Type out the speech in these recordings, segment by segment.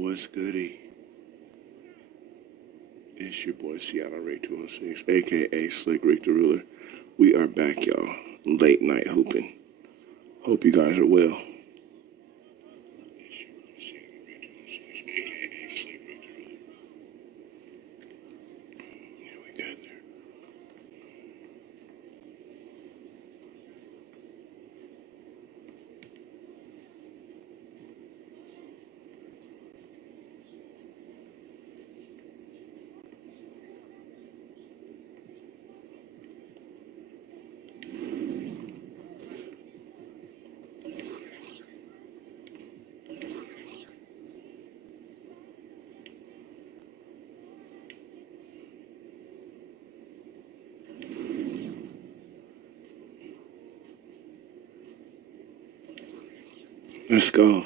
What's goody? It's your boy SeattleRick206, aka SlickRickTheRuler. We are back, y'all. Late night hooping. Hope you guys are well. Yeah, we got there. Let's go.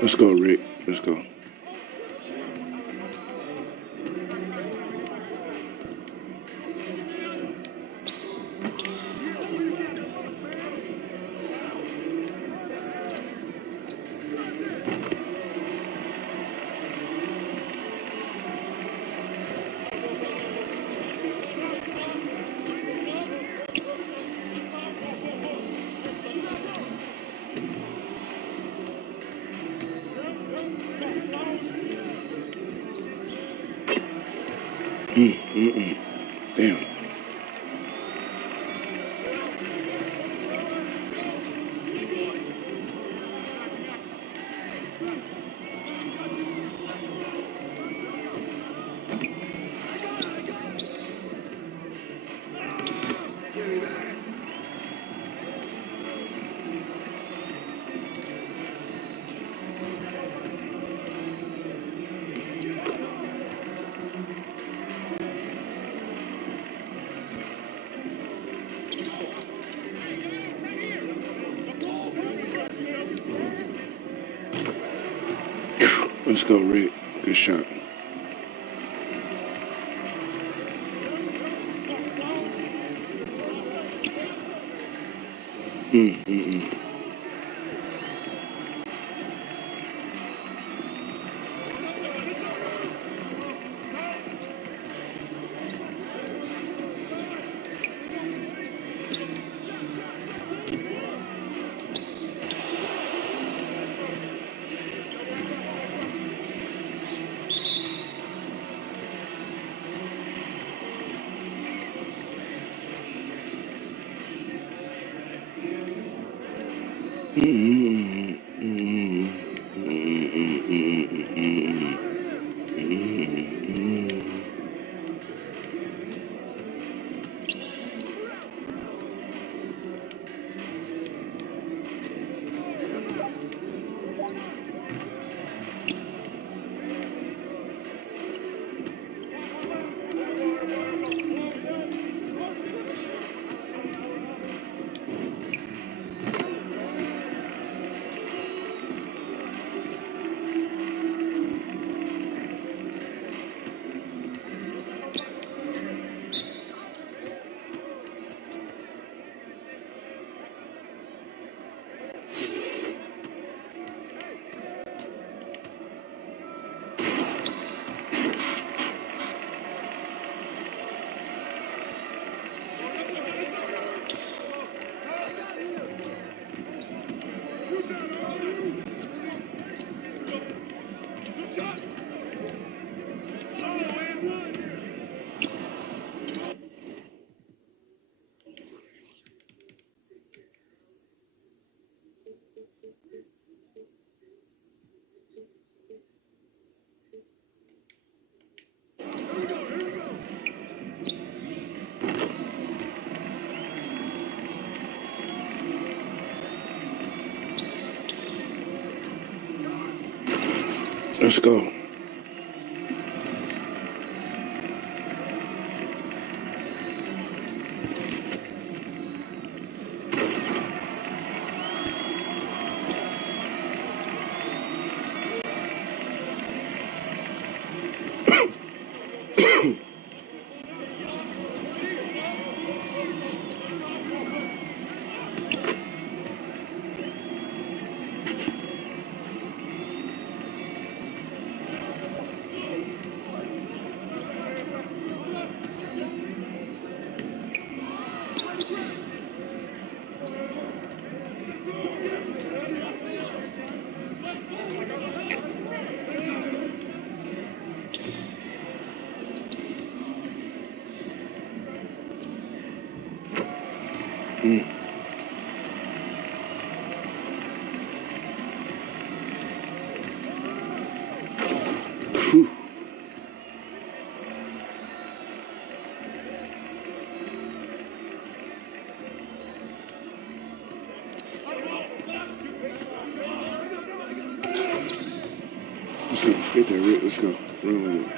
Let's go, Rick. Let's go. Damn. Let's go, Rick. Good shot. Let's go. Whew. Let's go. Get that, Rick. Let's go. Run with it.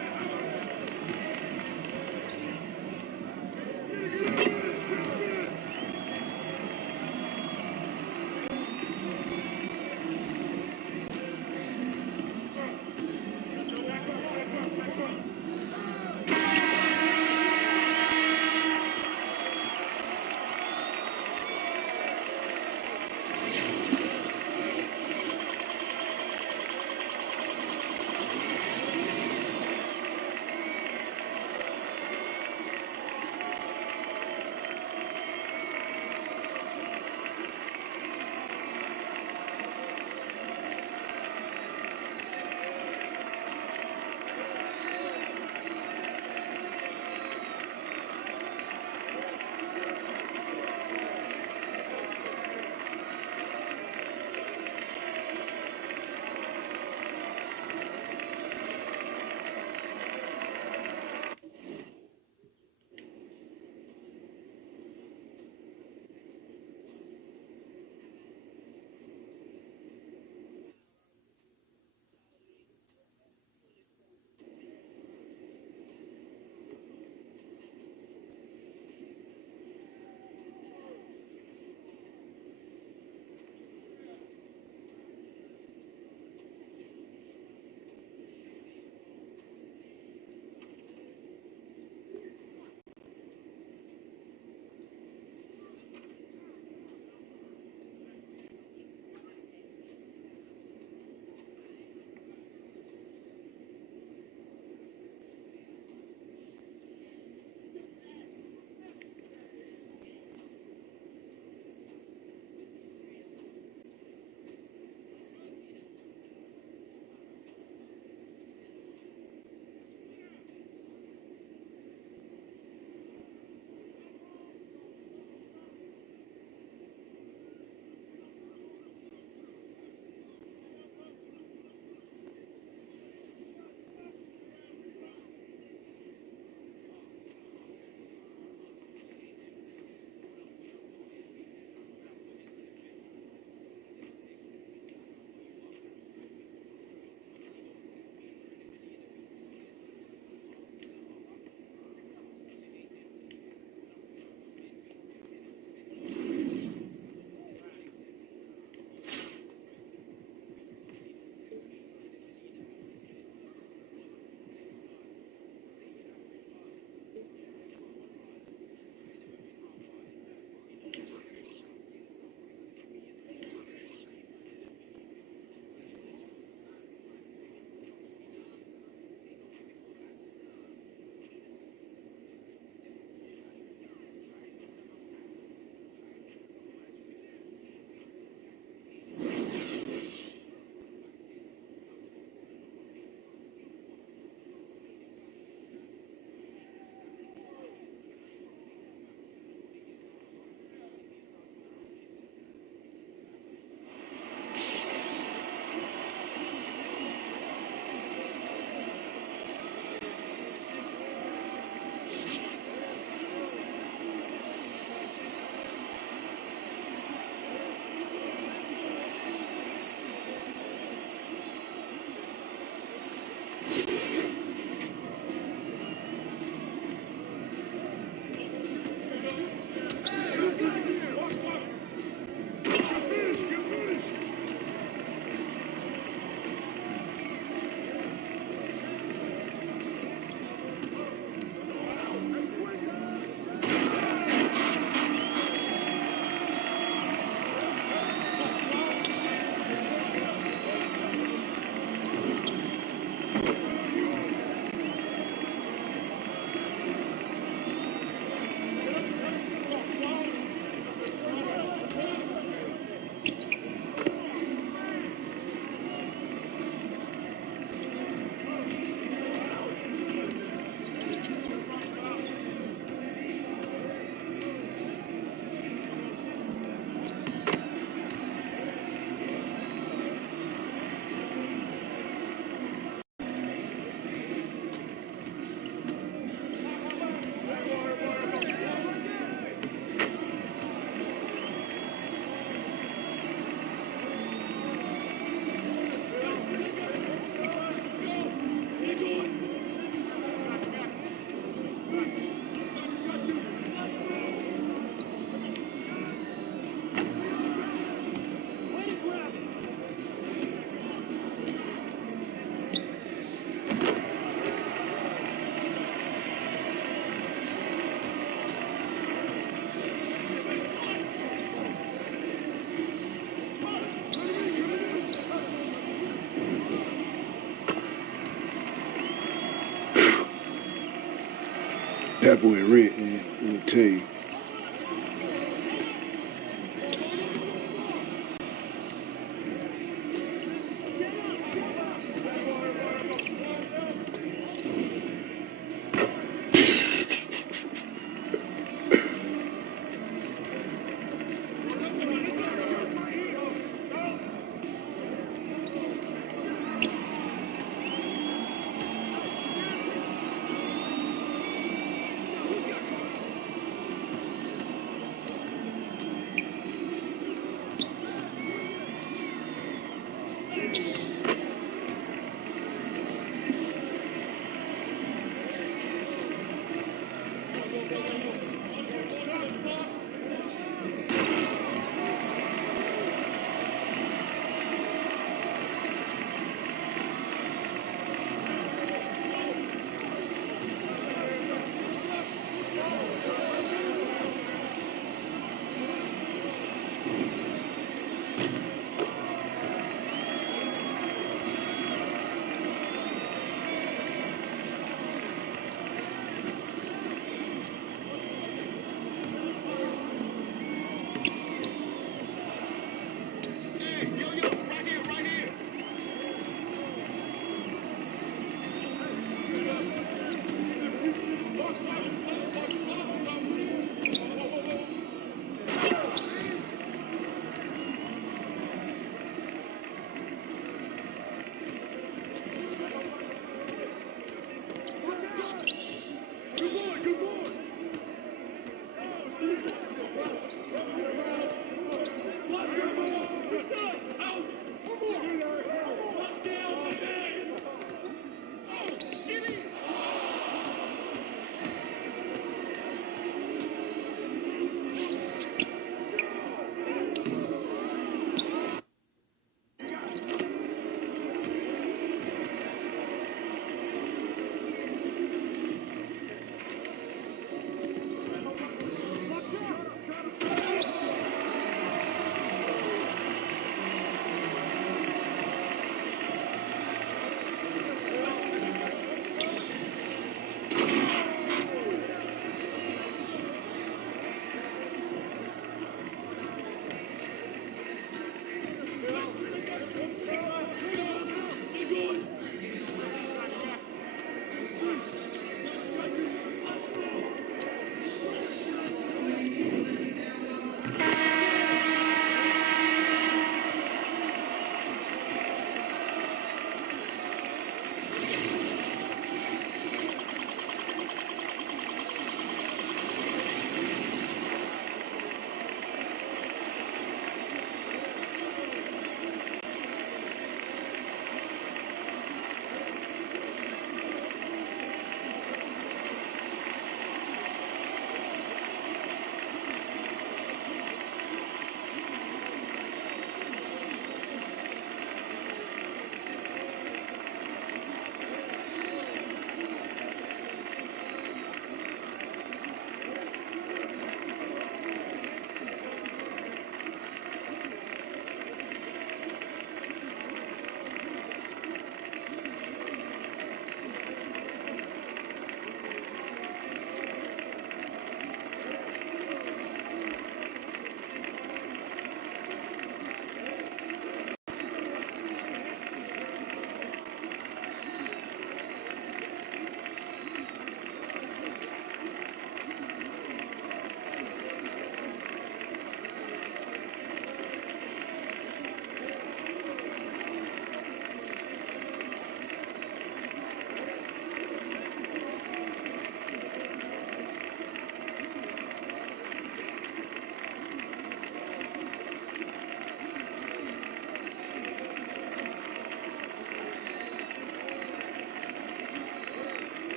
That boy Rent, man. Let me tell you.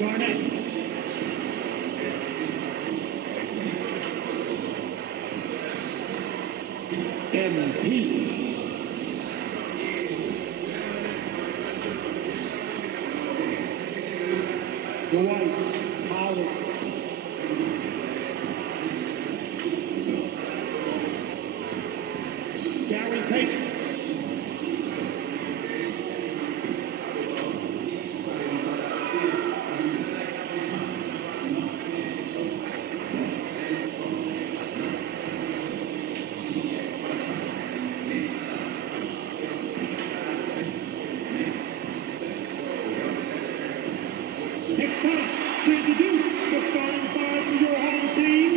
Garnett. MP. Dwight Howard. Gary Payton. Next time, to introduce the starting five for your home team.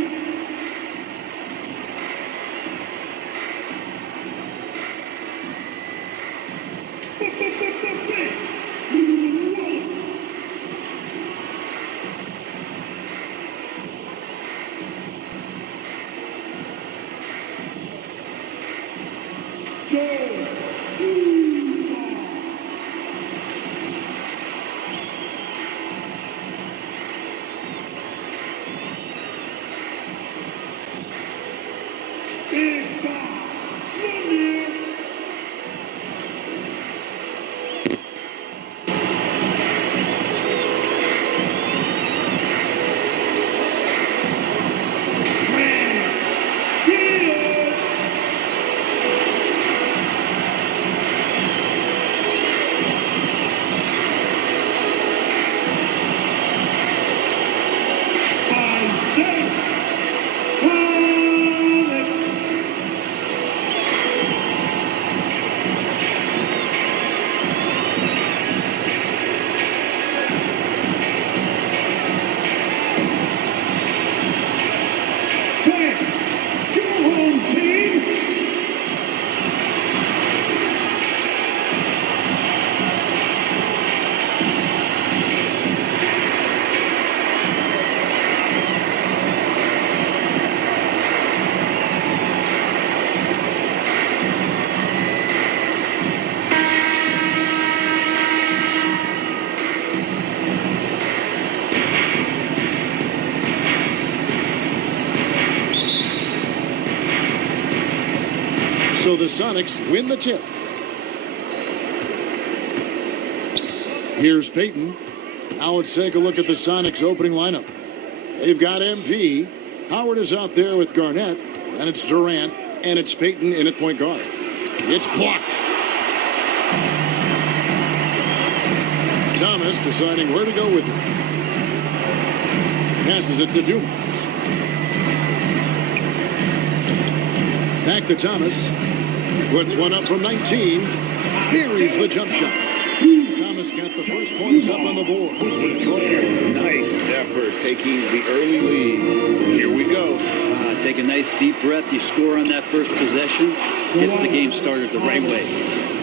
Big Bob Lanier. So the Sonics win the tip. Here's Payton. Now let's take a look at the Sonics opening lineup. They've got MP. Howard is out there with Garnett. And it's Durant. And it's Payton in at point guard. It's blocked. Thomas deciding where to go with it. Passes it to Dumas. Back to Thomas. Puts one up from 19. Buries the jump shot. Thomas got the first points up on the board for Detroit. Nice effort taking the early lead. Here we go. Take a nice deep breath. You score on that first possession. Gets the game started the right way.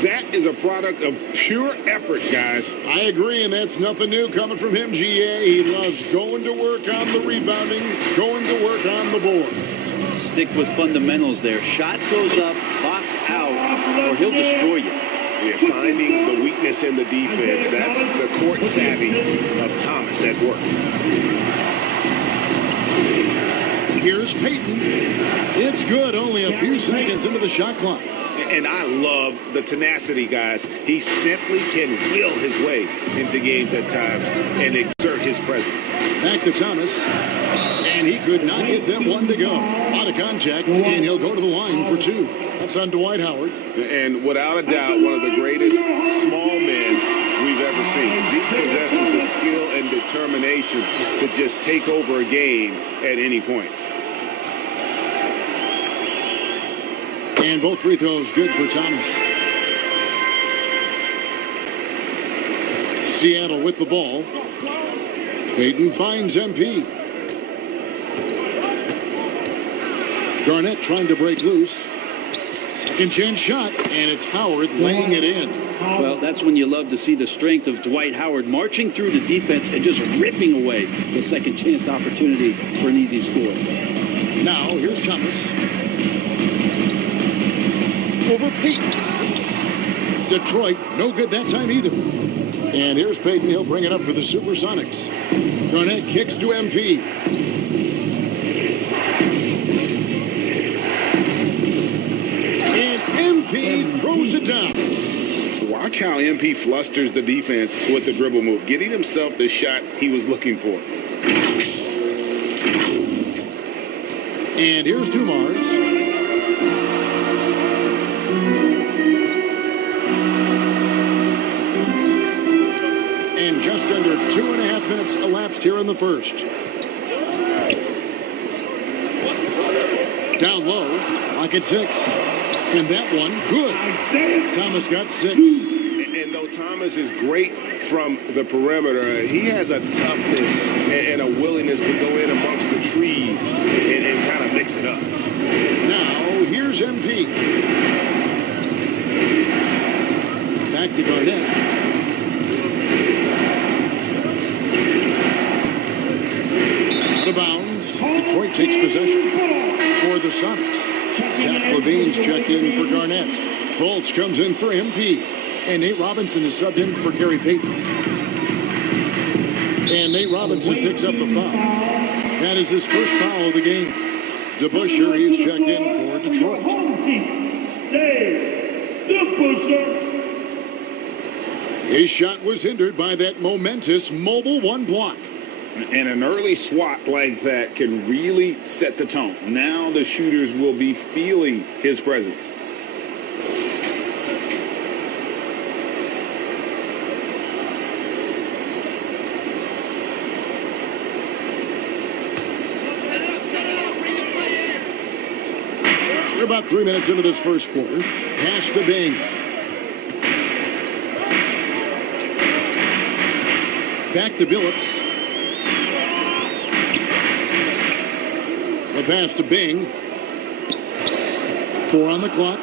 That is a product of pure effort, guys. I agree, and that's nothing new coming from him, GA. He loves going to work on the rebounding, going to work on the board. Stick with fundamentals there. Shot goes up, box out, or he'll destroy you. We're finding the weakness in the defense. That's the court savvy of Thomas at work. Here's Payton. It's good, only a few seconds into the shot clock. And I love the tenacity, guys. He simply can will his way into games at times and exert his presence. Back to Thomas. And he could not get them one to go. Out of contact, and he'll go to the line for two. That's on Dwight Howard. And without a doubt, one of the greatest small men we've ever seen. He possesses the skill and determination to just take over a game at any point. And both free throws good for Thomas. Seattle with the ball. Payton finds MP. Garnett trying to break loose. Second chance shot, and it's Howard laying it in. Well, that's when you love to see the strength of Dwight Howard marching through the defense and just ripping away the second chance opportunity for an easy score. Now, here's Thomas. Over Peyton. Detroit, no good that time either. And here's Peyton. He'll bring it up for the Supersonics. Garnett kicks to MP. And MP throws it down. Watch how MP flusters the defense with the dribble move, getting himself the shot he was looking for. And here's Dumars. And just under 2.5 minutes elapsed here in the first. Down low, like at 6. And that one, good. Thomas got 6. And though Thomas is great from the perimeter, he has a toughness and a willingness to go in amongst the trees and kind of mix it up. Now, here's MP. Back to Garnett. Out of bounds. Detroit takes possession for the Sonics. Zach Levine's checked in for Garnett. Fultz comes in for MP. And Nate Robinson is subbed in for Gary Payton. And Nate Robinson picks up the foul. That is his first foul of the game. DeBuscher, he's checked in for Detroit. Dave DeBuscher. His shot was hindered by that momentous mobile one block. And an early swat like that can really set the tone. Now the shooters will be feeling his presence. We're about 3 minutes into this first quarter. Pass to Bing. Back to Billups. The pass to Bing. 4 on the clock.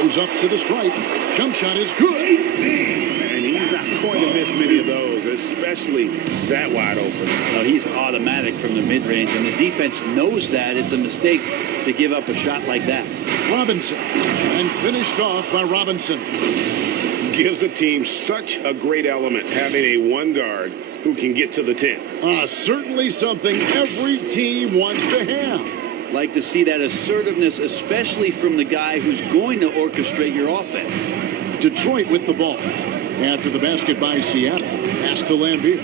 Goes up to the stripe. Jump shot is good. And he's not going to miss many of those, especially that wide open. Well, he's automatic from the mid-range, and the defense knows that. It's a mistake to give up a shot like that. Robinson. And finished off by Robinson. Gives the team such a great element having a one guard who can get to the 10. Certainly something every team wants to have. Like to see that assertiveness, especially from the guy who's going to orchestrate your offense. Detroit with the ball. After the basket by Seattle. Pass to Lambier.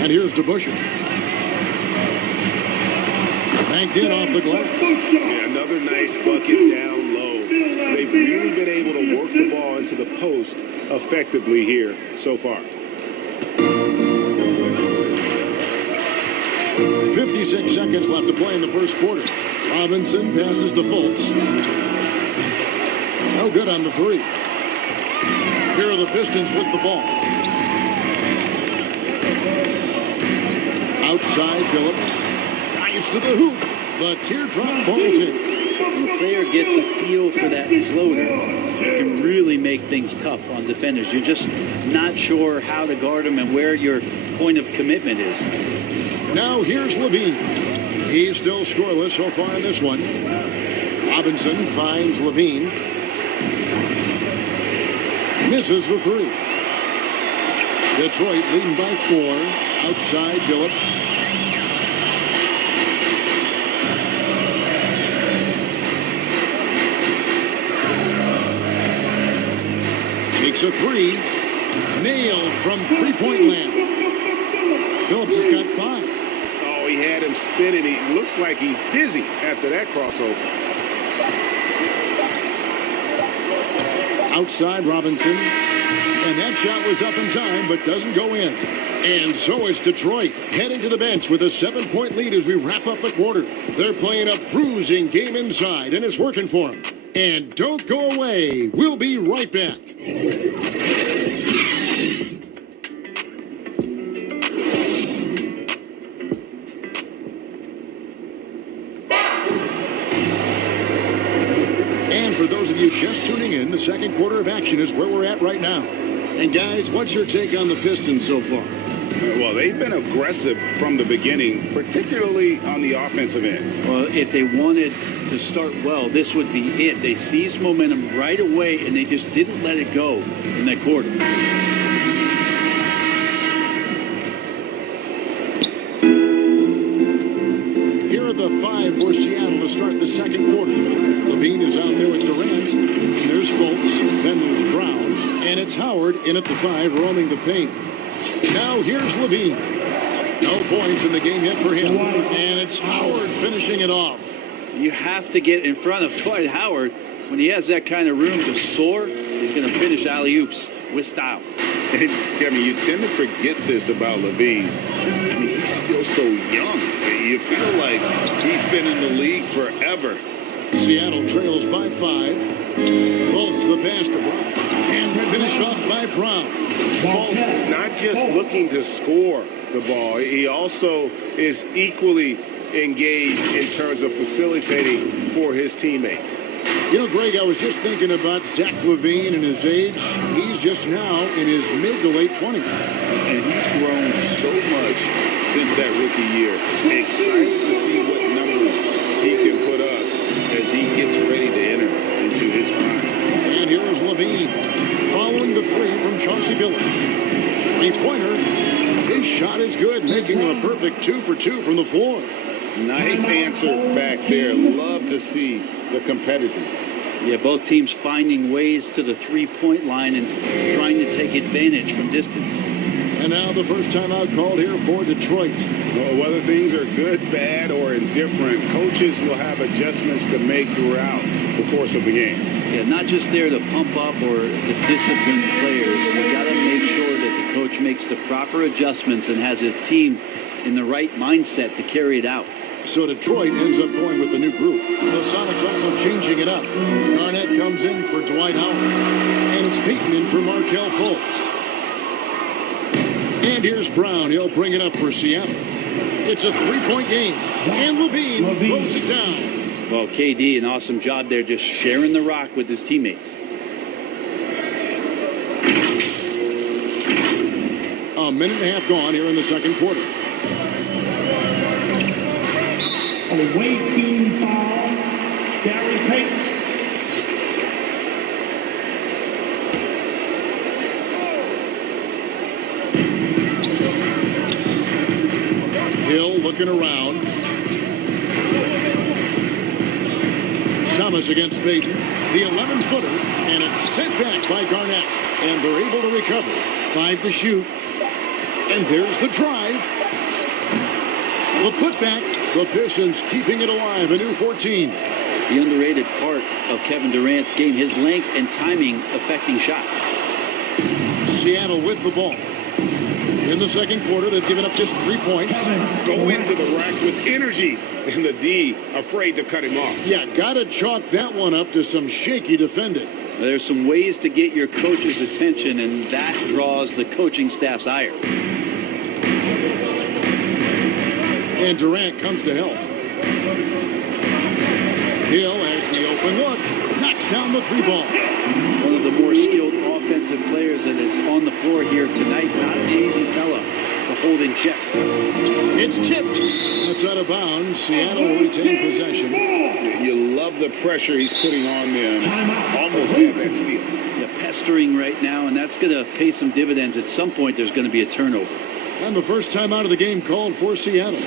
And here's DeBuscher. Banked in off the glass. Yeah, another nice bucket down low. They've really been able to work the ball into the post effectively here so far. 56 seconds left to play in the first quarter. Robinson passes to Fultz. No good on the 3. Here are the Pistons with the ball. Outside, Billups. Drives to the hoop. The teardrop falls in. When a player gets a feel for that floater, it can really make things tough on defenders. You're just not sure how to guard them and where your point of commitment is. Now here's Levine. He's still scoreless so far in this one. Robinson finds Levine. Misses the 3. Detroit leading by 4. Outside, Billups. Takes a 3. Nailed from three-point land. Billups has got 5. Oh, he had him spinning. He looks like he's dizzy after that crossover. Outside, Robinson. And that shot was up in time, but doesn't go in. And so is Detroit, heading to the bench with a 7-point lead as we wrap up the quarter. They're playing a bruising game inside, and it's working for them. And don't go away. We'll be right back. you're just tuning in, the second quarter of action is where we're at right now. And guys, what's your take on the Pistons so far? Well, they've been aggressive from the beginning, particularly on the offensive end. Well, if they wanted to start well, this would be it. They seized momentum right away, and they just didn't let it go in that quarter. Here are the 5 for Seattle to start the second quarter. Levine is out there with Durant, and there's Fultz, then there's Brown, and it's Howard in at the 5, roaming the paint. Now here's Levine. No points in the game yet for him, and it's Howard finishing it off. You have to get in front of Dwight Howard. When he has that kind of room to soar, he's going to finish alley-oops with style. And Kevin, you tend to forget this about Levine. I mean, he's still so young. You feel like he's been in the league forever. Seattle trails by 5. Fultz the pass to Brown. And finished off by Brown. Fultz not just looking to score the ball, he also is equally engaged in terms of facilitating for his teammates. You know, Greg, I was just thinking about Zach LaVine and his age. He's just now in his mid to late 20s. And he's grown so much since that rookie year. Excited to see what numbers he can put up as he gets ready to enter into his prime. And here's LaVine following the 3 from Chauncey Billups. Three-pointer. His shot is good, making him a perfect 2 for 2 from the floor. Nice answer back there. Love to see the competitiveness. Yeah, both teams finding ways to the three-point line and trying to take advantage from distance. And now the first timeout called here for Detroit. Well, whether things are good, bad, or indifferent, coaches will have adjustments to make throughout the course of the game. Yeah, not just there to pump up or to discipline players. You got to make sure that the coach makes the proper adjustments and has his team in the right mindset to carry it out. So Detroit ends up going with the new group. The Sonics also changing it up. Garnett comes in for Dwight Howard. And it's Peyton in for Markelle Fultz. And here's Brown. He'll bring it up for Seattle. It's a 3-point game. And Levine throws it down. Well, KD, an awesome job there just sharing the rock with his teammates. A minute and a half gone here in the second quarter. Away team foul. Gary Payton. Hill looking around. Thomas against Payton. The 11-footer. And it's sent back by Garnett. And they're able to recover. 5 to shoot. And there's the drive. The putback. The Pistons keeping it alive. A new 14. The underrated part of Kevin Durant's game, his length and timing affecting shots. Seattle with the ball. In the second quarter, they've given up just 3 points. Go into the rack with energy. And the D afraid to cut him off. Yeah, got to chalk that one up to some shaky defending. There's some ways to get your coach's attention, and that draws the coaching staff's ire. And Durant comes to help. Hill has the open look. Knocks down the 3 ball. One of the more skilled offensive players that is on the floor here tonight. Not an easy fella to hold in check. It's tipped. That's out of bounds. Seattle will retain possession. You love the pressure he's putting on them. Almost had that steal. Yeah, pestering right now, and that's going to pay some dividends. At some point, there's going to be a turnover. And the first time out of the game called for Seattle.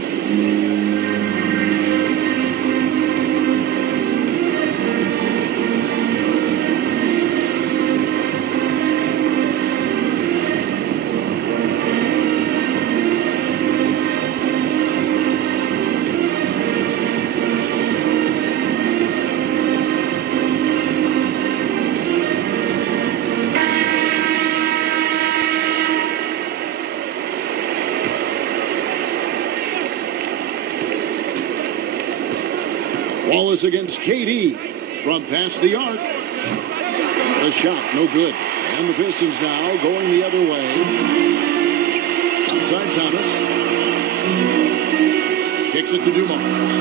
Wallace against KD from past the arc. The shot, no good. And the Pistons now going the other way. Outside Thomas. Kicks it to Dumars.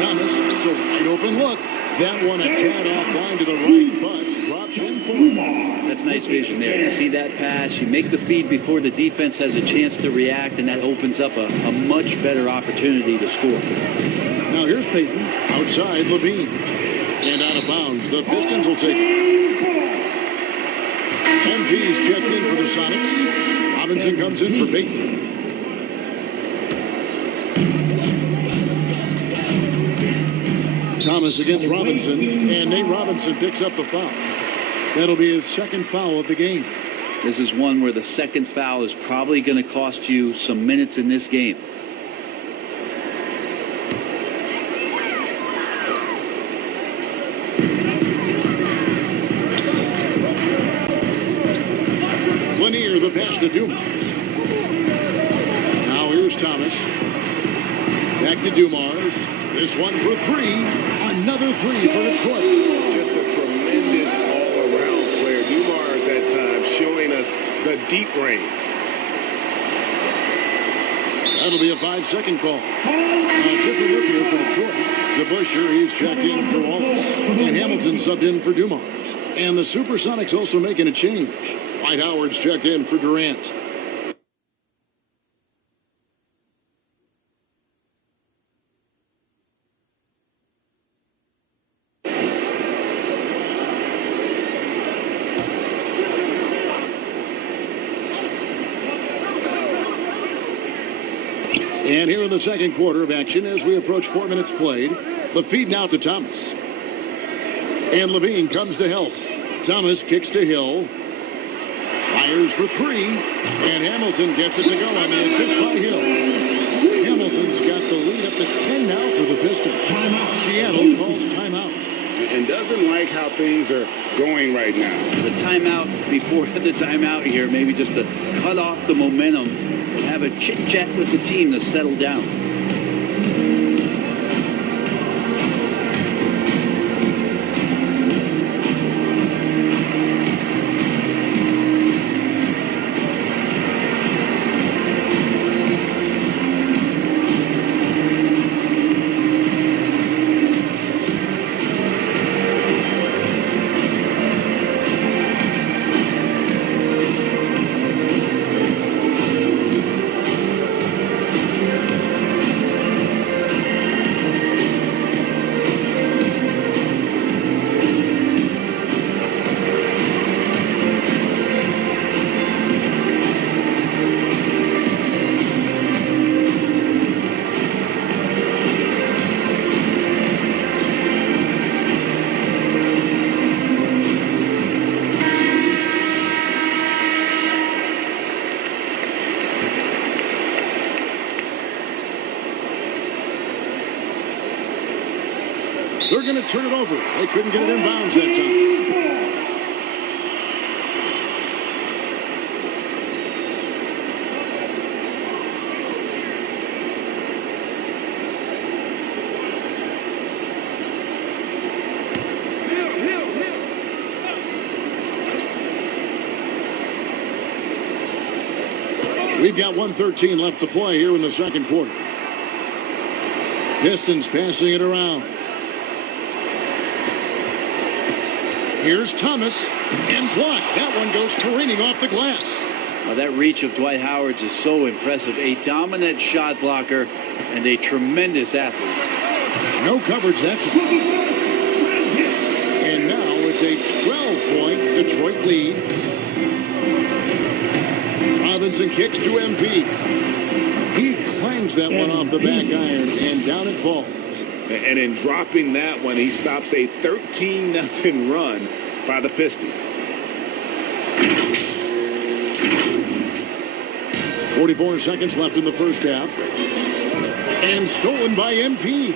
Thomas, it's a wide open open look. That one a tad offline to the right, but drops in for him. That's nice vision there. You see that pass, you make the feed before the defense has a chance to react, and that opens up a much better opportunity to score. Now here's Peyton, outside Levine. And out of bounds, the Pistons will take it. MP's checked in for the Sonics. Robinson comes in for Peyton. Thomas against Robinson, and Nate Robinson picks up the foul. That'll be his second foul of the game. This is one where the second foul is probably going to cost you some minutes in this game. Lanier, the pass to Dumas. Now here's Thomas. Back to Dumars. This one for three. Another three for Detroit. Just a tremendous all-around player. Dumars at times showing us the deep range. That'll be a 5-second call. A different look here for Detroit. DeBusschere, he's checked in for Wallace. And Hamilton subbed in for Dumars. And the Supersonics also making a change. Dwight Howard's checked in for Durant. And here in the second quarter of action, as we approach 4 minutes played, the feed now to Thomas. And Levine comes to help. Thomas kicks to Hill. Fires for three. And Hamilton gets it to go on the assist by Hill. Hamilton's got the lead up to 10 now for the Pistons. Seattle calls timeout. And doesn't like how things are going right now. The timeout before the timeout here, maybe just to cut off the momentum and have a chit-chat with the team to settle down. They're going to turn it over. They couldn't get it in bounds that time. We've got 1:13 left to play here in the second quarter. Pistons passing it around. Here's Thomas, and blocked. That one goes careening off the glass. Now that reach of Dwight Howard's is so impressive. A dominant shot blocker and a tremendous athlete. No coverage, that's it. And now it's a 12-point Detroit lead. Robinson kicks to MP. He clangs that one off the back iron, and down it falls. And in dropping that one, he stops a 13-0 run by the Pistons. 44 seconds left in the first half. And stolen by MP.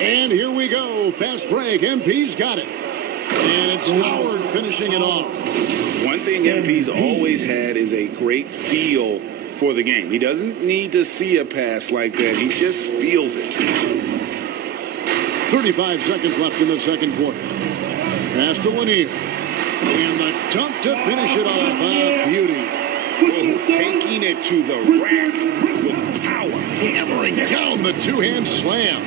And here we go. Fast break. MP's got it. And it's Howard finishing it off. One thing MP's always had is a great feel for the game. He doesn't need to see a pass like that. He just feels it. 35 seconds left in the second quarter. Pass to Lanier. And the dunk to finish it off. A beauty. Oh, taking it to the rack with power. Hammering down the two-hand slam.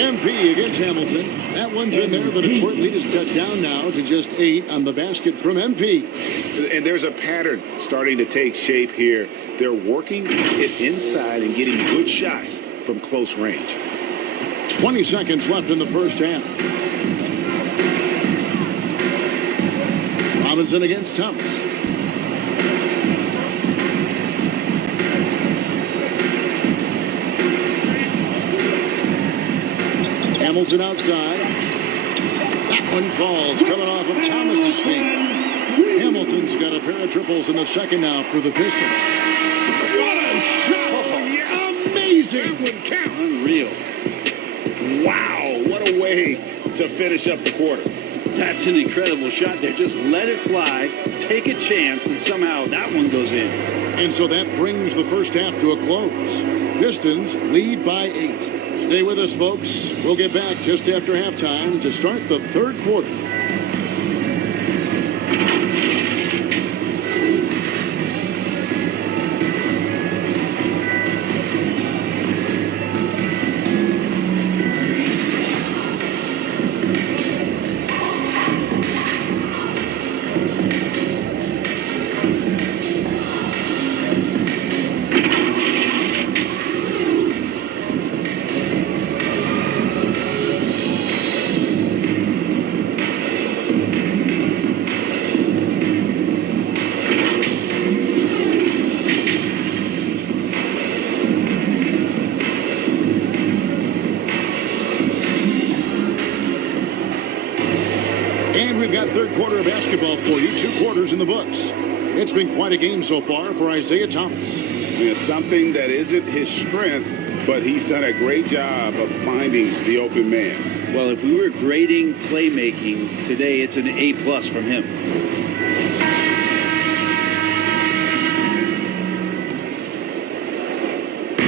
MP against Hamilton. That one's in there. The Detroit lead is cut down now to just 8 on the basket from MP. And there's a pattern starting to take shape here. They're working it inside and getting good shots from close range. 20 seconds left in the first half. Robinson against Thomas. Hamilton outside. That one falls, coming off of Thomas's feet. Hamilton's got a pair of triples in the second now for the Pistons. What a shot! Oh, yes. Amazing! That would count. Unreal. Wow, what a way to finish up the quarter. That's an incredible shot there. Just let it fly, take a chance, and somehow that one goes in. And so that brings the first half to a close. Pistons lead by 8. Stay with us, folks. We'll get back just after halftime to start the third quarter. And we've got third quarter of basketball for you. 2 quarters in the books. It's been quite a game so far for Isaiah Thomas. It's something that isn't his strength, but he's done a great job of finding the open man. Well, if we were grading playmaking today, it's an A+ from him.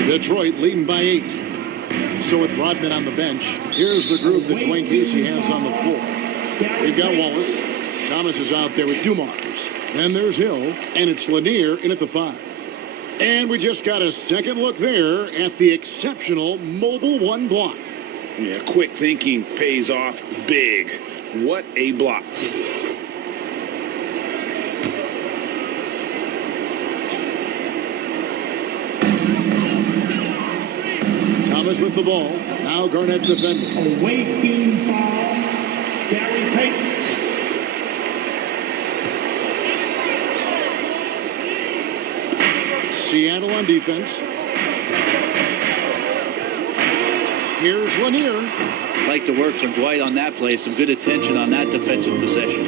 Detroit leading by 8. So with Rodman on the bench, here's the group that Dwayne Casey has on the floor. We've got Wallace. Thomas is out there with Dumars. Then there's Hill, and it's Lanier in at the 5. And we just got a second look there at the exceptional mobile 1 block. Yeah, quick thinking pays off big. What a block. Thomas with the ball. Now Garnett defending. Away team foul. Gary Payton. Seattle on defense. Here's Lanier. Like the work from Dwight on that play. Some good attention on that defensive possession.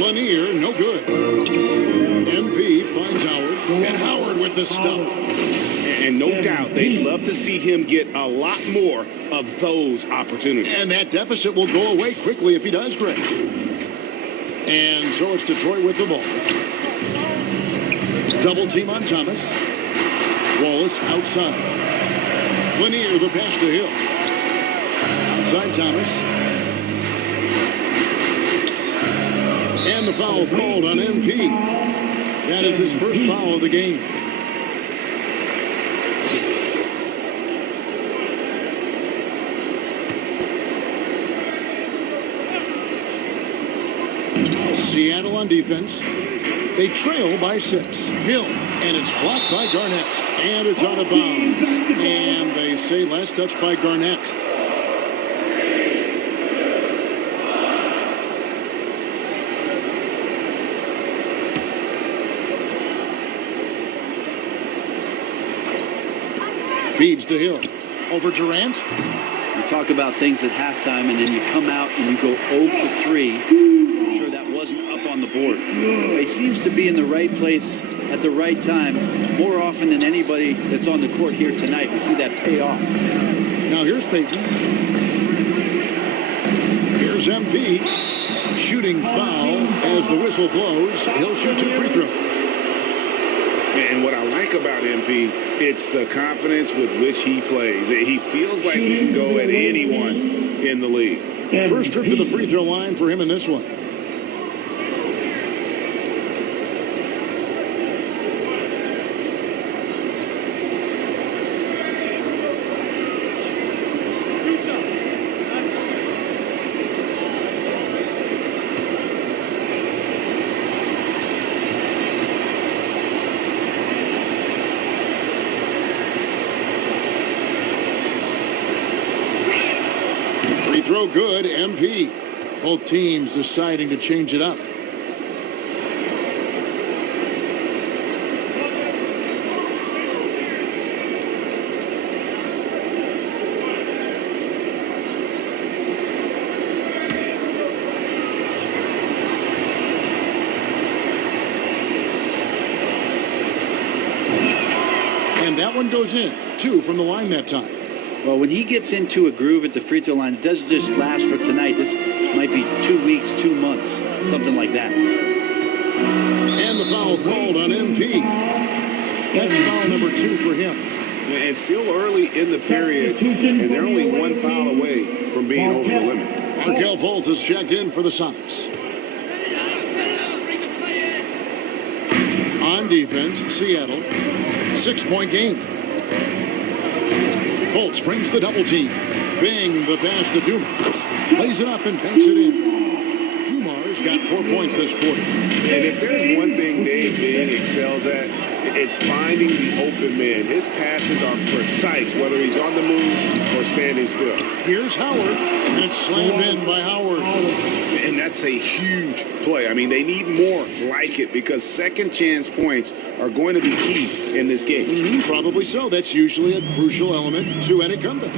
Lanier, no good. MP finds Howard. And Howard with the stuff. And no doubt they'd love to see him get a lot more of those opportunities. And that deficit will go away quickly if he does, Greg. And so it's Detroit with the ball. Double team on Thomas. Wallace outside. Lanier the pass to Hill. Outside Thomas. And the foul called on MP. That is his first foul of the game. Seattle on defense. They trail by 6. Hill, and it's blocked by Garnett. And it's out of bounds. And they say last touch by Garnett. Feeds to Hill. Over Durant. You talk about things at halftime, and then you come out and you go 0 for 3. I'm sure that wasn't up on the board. But he seems to be in the right place at the right time more often than anybody that's on the court here tonight. We see that pay off. Now here's Payton. Here's MP. Shooting foul as the whistle blows. He'll shoot 2 free throws. And what I like about MP, it's the confidence with which he plays. He feels like he can go at anyone in the league. First trip to the free throw line for him in this one. no good, MP. Both teams deciding to change it up. And that one goes in. 2 from the line that time. Well, when he gets into a groove at the free throw line, it doesn't just last for tonight. This might be 2 weeks, 2 months, something like that. And the foul called on MP. That's foul number 2 for him. And still early in the period, and they're only 1 foul away from being over the limit. Markel Fultz is checked in for the Sonics. On defense, Seattle. 6-point game. Fultz brings the double team. Bing, the pass to Dumars. Lays it up and banks it in. Dumars got 4 points this quarter. And if there's one thing Dave Bing excels at, it's finding the open man. His passes are precise, whether he's on the move or standing still. Here's Howard, and it's slammed in by Howard. And that's a huge play. I mean, they need more like it because second chance points are going to be key in this game. Probably so. That's usually a crucial element to any comeback.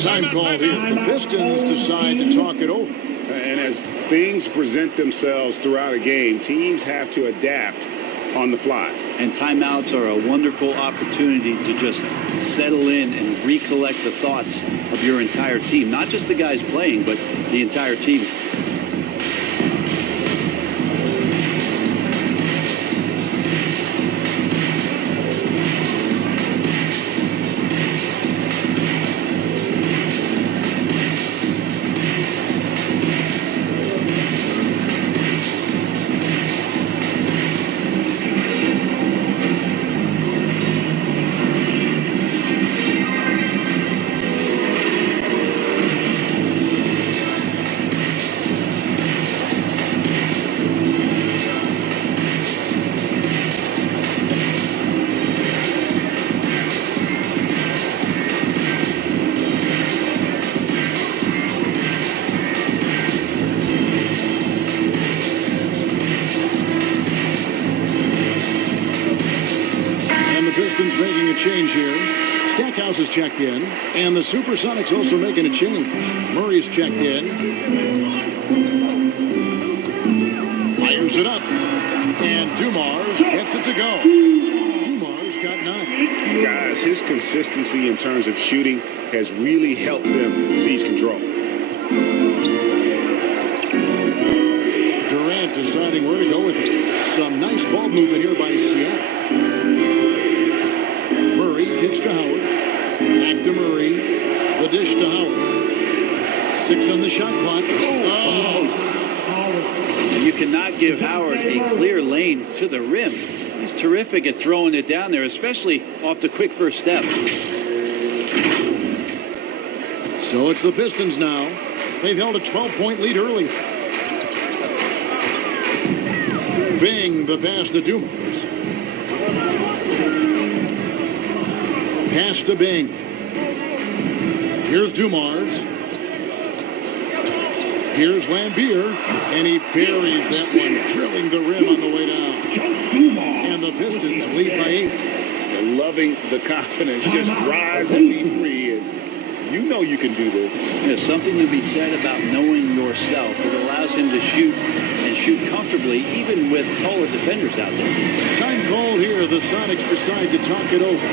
Time called here. The Pistons decide to talk it over. And as things present themselves throughout a game, teams have to adapt on the fly. And timeouts are a wonderful opportunity to just settle in and recollect the thoughts of your entire team. Not just the guys playing, but the entire team. Pistons making a change here. Stackhouse is checked in, and the Supersonics also making a change. Murray's checked in. Fires it up, and Dumars gets it to go. Dumars got 9. Guys, his consistency in terms of shooting has really helped them seize control. Durant deciding where to go with it. Some nice ball movement here by Seattle. Murray kicks to Howard. Back to Murray. The dish to Howard. 6 on the shot clock. And you cannot give Howard a clear lane to the rim. He's terrific at throwing it down there, especially off the quick first step. So it's the Pistons now. They've held a 12-point lead early. Bing, the pass to Dumars. Pass to Bing. Here's Dumars. Here's Lambier, and he buries that one, drilling the rim on the way down. And the Pistons lead by 8. They're loving the confidence. Just rise and be free. And you know you can do this. There's something to be said about knowing yourself. It allows him to shoot and shoot comfortably, even with taller defenders out there. Time called here. The Sonics decide to talk it over.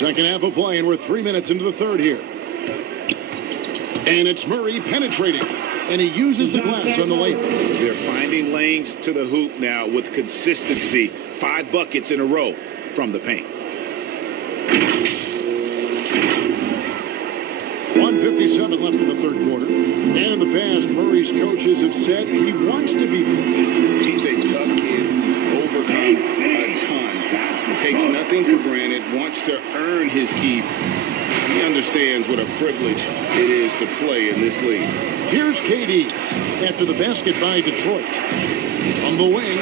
Second half of play, and we're 3 minutes into the third here. And it's Murray penetrating, and he uses the glass on the layup. They're finding lanes to the hoop now with consistency. 5 buckets in a row from the paint. 1:57 left in the third quarter. And in the past, Murray's coaches have said he wants to be pushed. He's a tough kid who's overcome a ton. Takes nothing for granted, wants to earn his keep. He understands what a privilege it is to play in this league. Here's KD after the basket by Detroit. On the wing,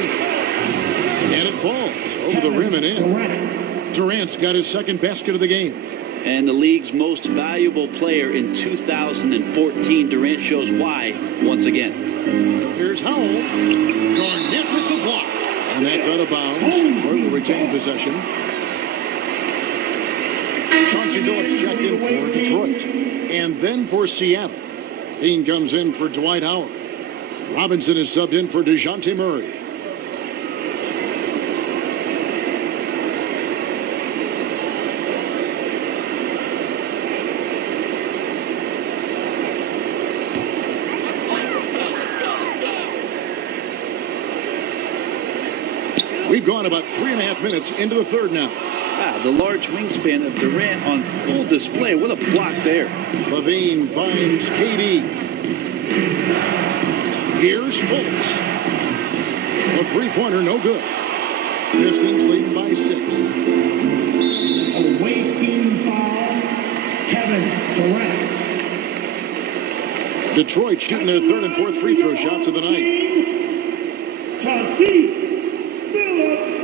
and it falls over the rim and in. Durant's got his second basket of the game. And the league's most valuable player in 2014. Durant shows why once again. Here's Howell. Garnett with the block. And that's out of bounds. Detroit will retain possession. Chauncey Billups checked in for Detroit. And then for Seattle. Dean comes in for Dwight Howard. Robinson is subbed in for DeJounte Murray. We've gone about 3.5 minutes into the third now. Wow, the large wingspan of Durant on full display. What a block there. Levine finds KD. Here's Fultz. A three-pointer, no good. Pistons leading by 6. Away team foul, Kevin Durant. Detroit shooting their third and fourth free throw shots of the night. Chauncey Billups.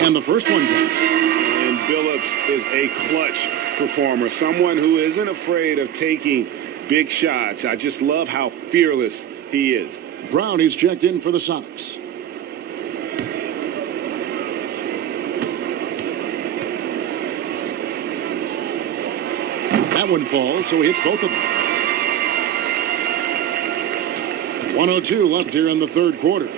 And the first one comes. And Billups is a clutch performer, someone who isn't afraid of taking big shots. I just love how fearless he is. Brown is checked in for the Sonics. That one falls, so he hits both of them. 1:02 left here in the third quarter.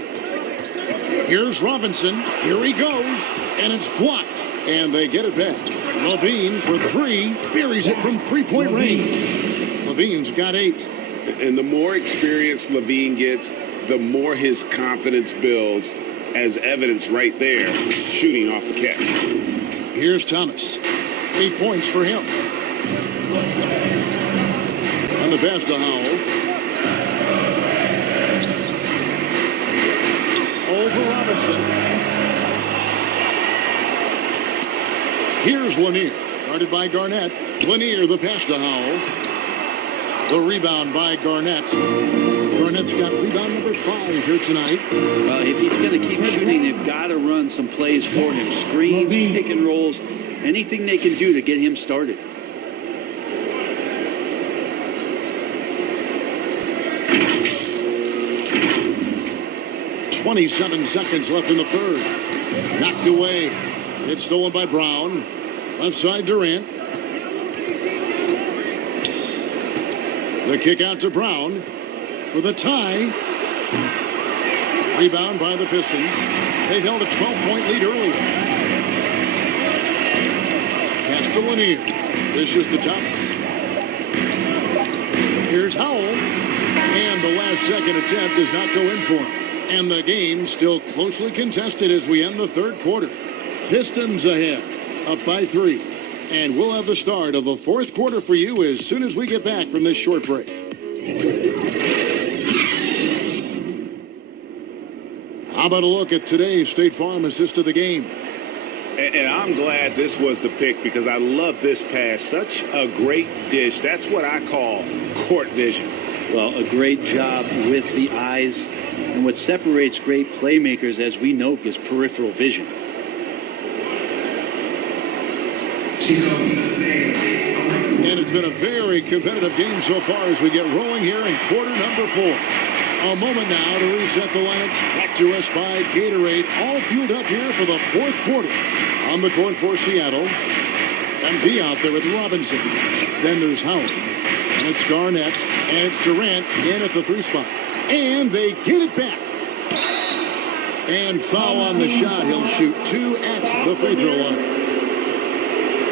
Here's Robinson. Here he goes. And it's blocked. And they get it back. Levine for 3. Buries it from three-point range. Levine's got 8. And the more experience Levine gets, the more his confidence builds, as evidence right there, shooting off the catch. Here's Thomas. 8 points for him. On the pass to Howell. Over Robinson. Here's Lanier. Guarded by Garnett. Lanier, the pass to Howell. The rebound by Garnett. Garnett's got rebound number 5 here tonight. Well, if he's going to keep shooting, they've got to run some plays for him. Screens, pick and rolls, anything they can do to get him started. .27 seconds left in the third. Knocked away. It's stolen by Brown. Left side Durant. The kick out to Brown for the tie. Rebound by the Pistons. They've held a 12-point lead earlier. Pass to Lanier. This is the Thomas. Here's Howell. And the last second attempt does not go in for him. And the game still closely contested as we end the third quarter. Pistons ahead, up by 3. And we'll have the start of the fourth quarter for you as soon as we get back from this short break. How about a look at today's State Farm assist of the game? And I'm glad this was the pick because I love this pass. Such a great dish. That's what I call court vision. Well, a great job with the eyes. And what separates great playmakers, as we know, is peripheral vision. And it's been a very competitive game so far as we get rolling here in quarter number 4. A moment now to reset the lineups. Brought to us by Gatorade. All fueled up here for the fourth quarter. On the court for Seattle. MP out there with Robinson. Then there's Howard. And it's Garnett. And it's Durant in at the 3 spot. And they get it back. And foul on the shot. He'll shoot 2 at the free throw line.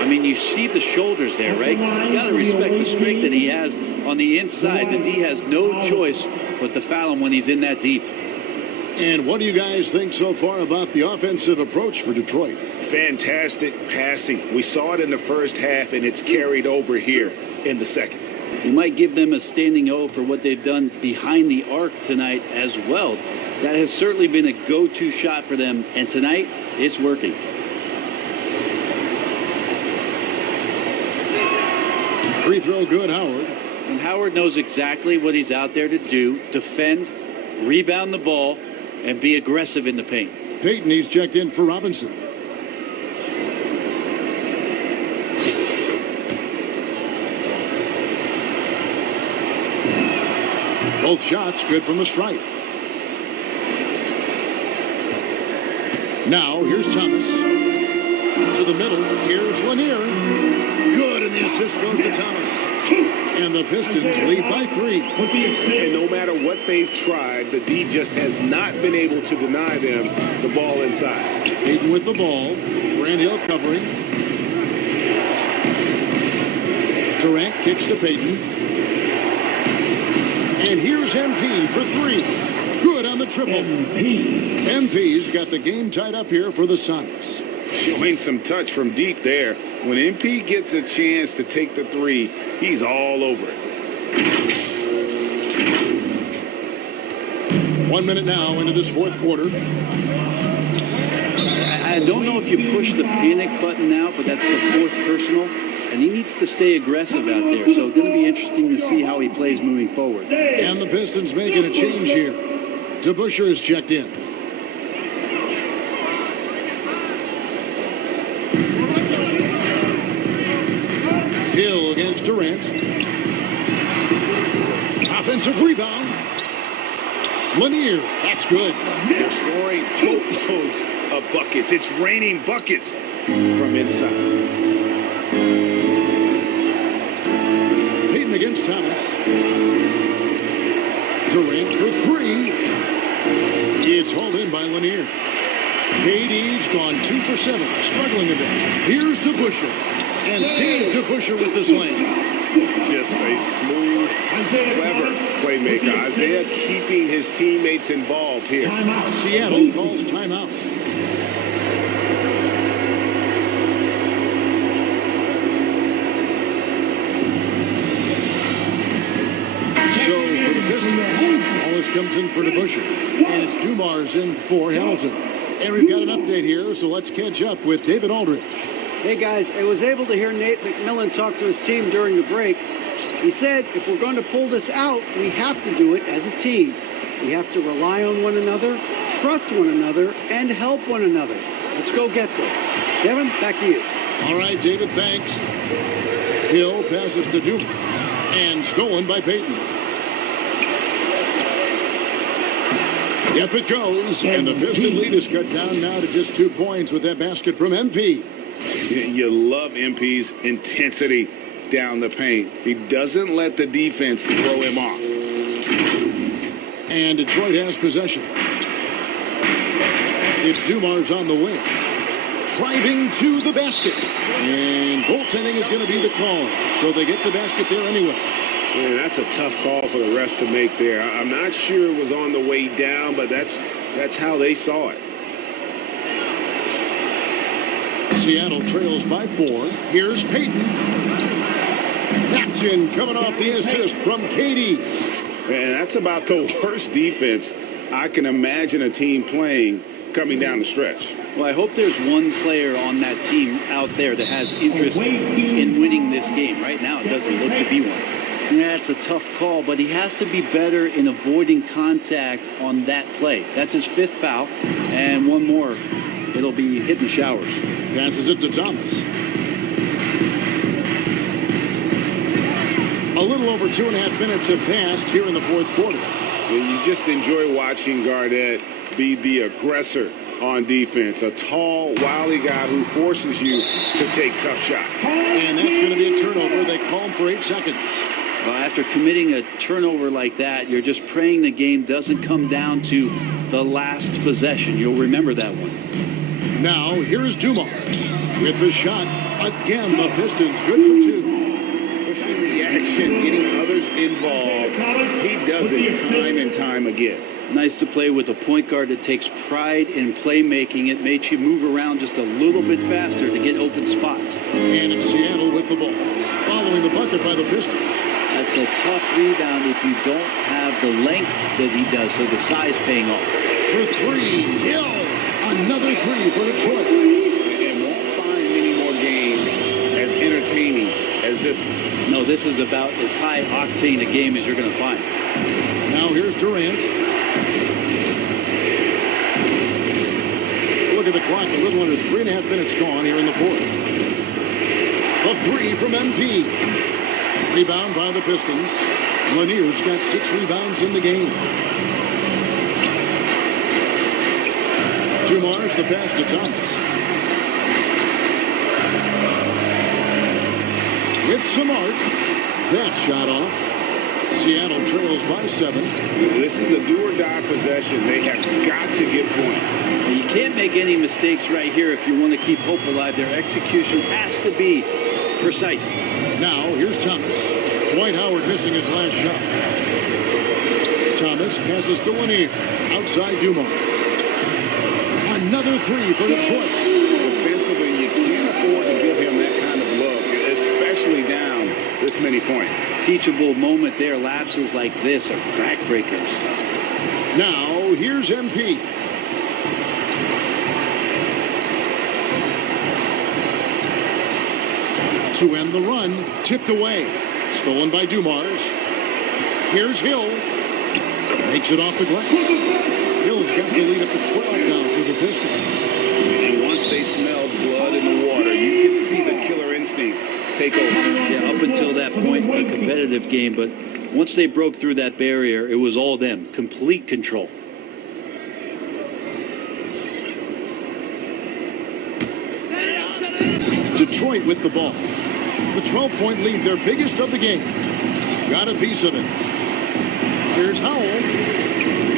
I mean, you see the shoulders there, right? You got to respect the strength that he has on the inside. The D has no choice but to foul him when he's in that deep. And what do you guys think so far about the offensive approach for Detroit? Fantastic passing. We saw it in the first half, and it's carried over here in the second. You might give them a standing O for what they've done behind the arc tonight as well. That has certainly been a go-to shot for them, and tonight it's working. Free throw good, Howard. And Howard knows exactly what he's out there to do: defend, rebound the ball, and be aggressive in the paint. Payton, he's checked in for Robinson. Both shots good from the stripe. Now, here's Thomas. To the middle, here's Lanier. Good, and the assist goes to Thomas. And the Pistons lead by 3. And no matter what they've tried, the D just has not been able to deny them the ball inside. Payton with the ball. Grant Hill covering. Durant kicks to Payton. And here's MP for 3. Good on the triple. MP's got the game tied up here for the Sonics. Showing some touch from deep there. When MP gets a chance to take the 3, he's all over it. 1 minute now into this fourth quarter. I don't know if you push the panic button now, but that's the 4th personal, and he needs to stay aggressive out there. So it's going to be interesting to see how he plays moving forward. And the Pistons making a change here. DeBusschere is checked in. Hill against Durant. Offensive rebound. Lanier, that's good. They're scoring boatloads of buckets. It's raining buckets from inside. Payton against Thomas. Durant for 3. It's hauled in by Lanier. KD's gone 2 for 7, struggling a bit. Here's DeBusschere. And Dave DeBusschere with the slam. Just a smooth, clever playmaker. Isaiah keeping his teammates involved here. Seattle calls timeout. So for the Pistons, Wallace comes in for DeBusschere. And it's Dumars in for Hamilton. And we've got an update here, so let's catch up with David Aldridge. Hey guys, I was able to hear Nate McMillan talk to his team during the break. He said if we're going to pull this out, we have to do it as a team. We have to rely on one another, trust one another, and help one another. Let's go get this. Kevin, back to you. All right, David, thanks. Hill passes to Dumars. And stolen by Payton. Yep, it goes. And the Piston lead is cut down now to just 2 points with that basket from MP. You love MP's intensity down the paint. He doesn't let the defense throw him off. And Detroit has possession. It's Dumars on the wing. Driving to the basket. And goaltending is going to be the call. So they get the basket there anyway. Man, that's a tough call for the refs to make there. I'm not sure it was on the way down, but that's how they saw it. Seattle trails by 4. Here's Payton. Action coming off the assist from KD. Man, that's about the worst defense I can imagine a team playing coming down the stretch. Well, I hope there's one player on that team out there that has interest in winning this game. Right now, it doesn't look to be one. Yeah, it's a tough call, but he has to be better in avoiding contact on that play. That's his 5th foul, and one more. It'll be hitting the showers. Passes it to Thomas. A little over 2.5 minutes have passed here in the fourth quarter. You just enjoy watching Garnett be the aggressor on defense. A tall, wily guy who forces you to take tough shots. And that's going to be a turnover. They call him for 8 seconds. Well, after committing a turnover like that, you're just praying the game doesn't come down to the last possession. You'll remember that one. Now, here is Dumars with the shot. Again, the Pistons good for 2. Pushing the action, getting others involved. He does it time and time again. Nice to play with a point guard that takes pride in playmaking. It makes you move around just a little bit faster to get open spots. And in Seattle with the ball. Following the bucket by the Pistons. That's a tough rebound if you don't have the length that he does, so the size paying off. For 3, Hill. Another 3 for Detroit. And won't find many more games as entertaining as this one. No, this is about as high octane a game as you're going to find. Now here's Durant. Look at the clock, a little under 3.5 minutes gone here in the 4th. The 3 from MP. Rebound by the Pistons. Lanier's got 6 rebounds in the game. Dumars the pass to Thomas. With some arc. That shot off. Seattle trails by 7. This is a do-or-die possession. They have got to get points. Well, you can't make any mistakes right here if you want to keep hope alive. Their execution has to be precise. Now, here's Thomas. Dwight Howard missing his last shot. Thomas passes to Lanier. Outside Dumars. Another 3 for Detroit. Defensively, you can't afford to give him that kind of look, especially down this many points. Teachable moment there. Lapses like this are backbreakers. Now, here's MP. To end the run, tipped away. Stolen by Dumars. Here's Hill. Makes it off the glass. Hill's got the lead up to 12 now for the Pistons. And once they smelled blood in the water, you could see the killer instinct take over. Yeah, up until that point, a competitive game, but once they broke through that barrier, it was all them. Complete control. Detroit with the ball. The 12-point lead, their biggest of the game. Got a piece of it. Here's Howell.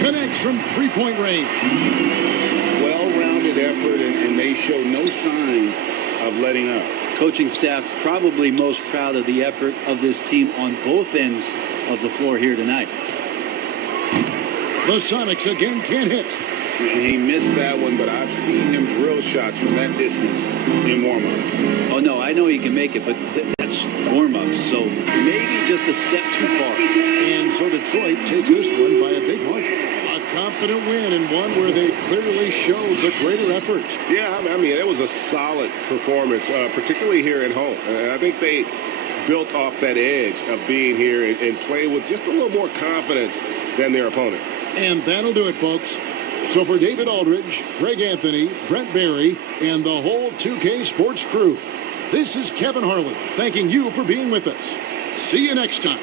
Connects from 3-point range. Well-rounded effort, and they show no signs of letting up. Coaching staff probably most proud of the effort of this team on both ends of the floor here tonight. The Sonics again can't hit. And he missed that one, but I've seen him drill shots from that distance in warm-ups. Oh, no, I know he can make it, but that's warm-ups, so maybe just a step too far. And so Detroit takes this one by a big margin. A confident win, and one where they clearly showed the greater effort. Yeah, I mean, it was a solid performance, particularly here at home. And I think they built off that edge of being here and play with just a little more confidence than their opponent. And that'll do it, folks. So for David Aldridge, Greg Anthony, Brent Barry, and the whole 2K Sports crew, this is Kevin Harlan thanking you for being with us. See you next time.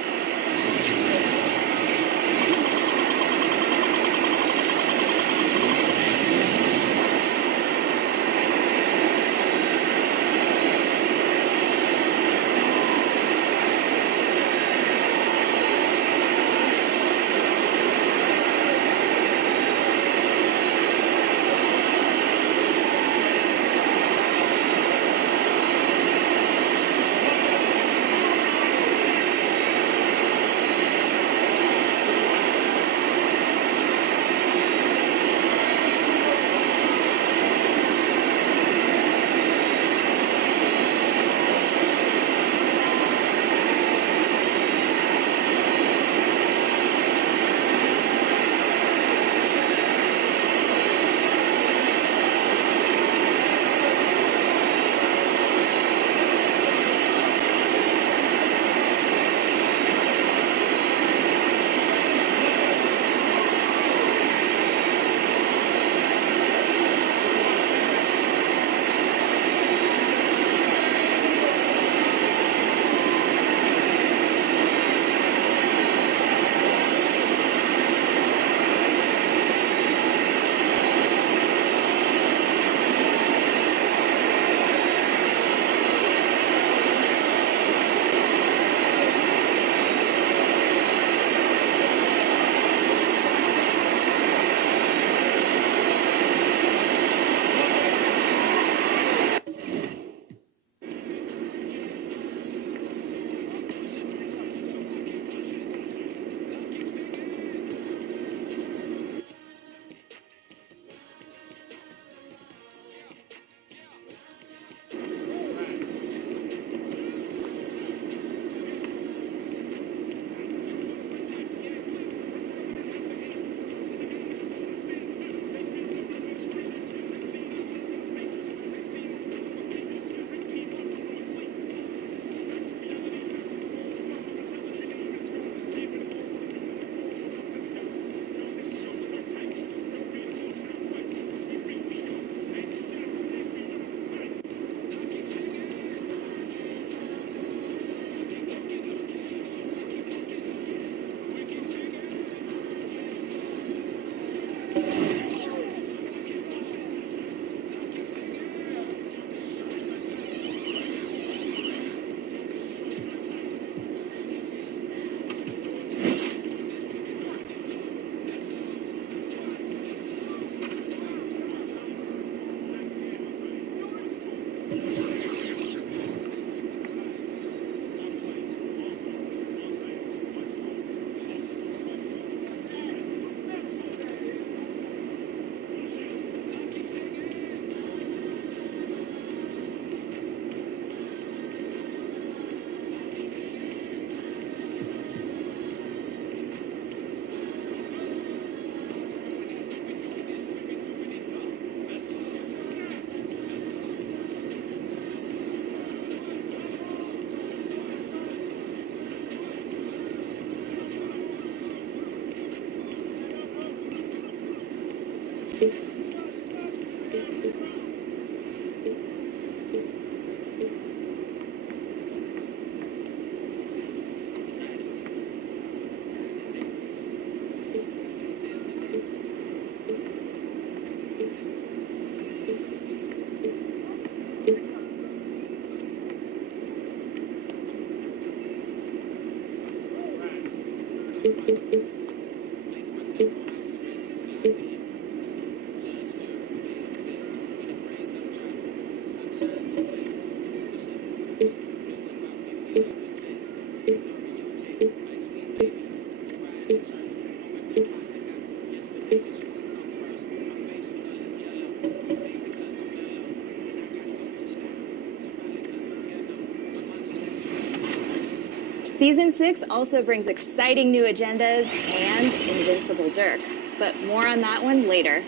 Season 6 also brings exciting new agendas and Invincible Dirk, but more on that one later.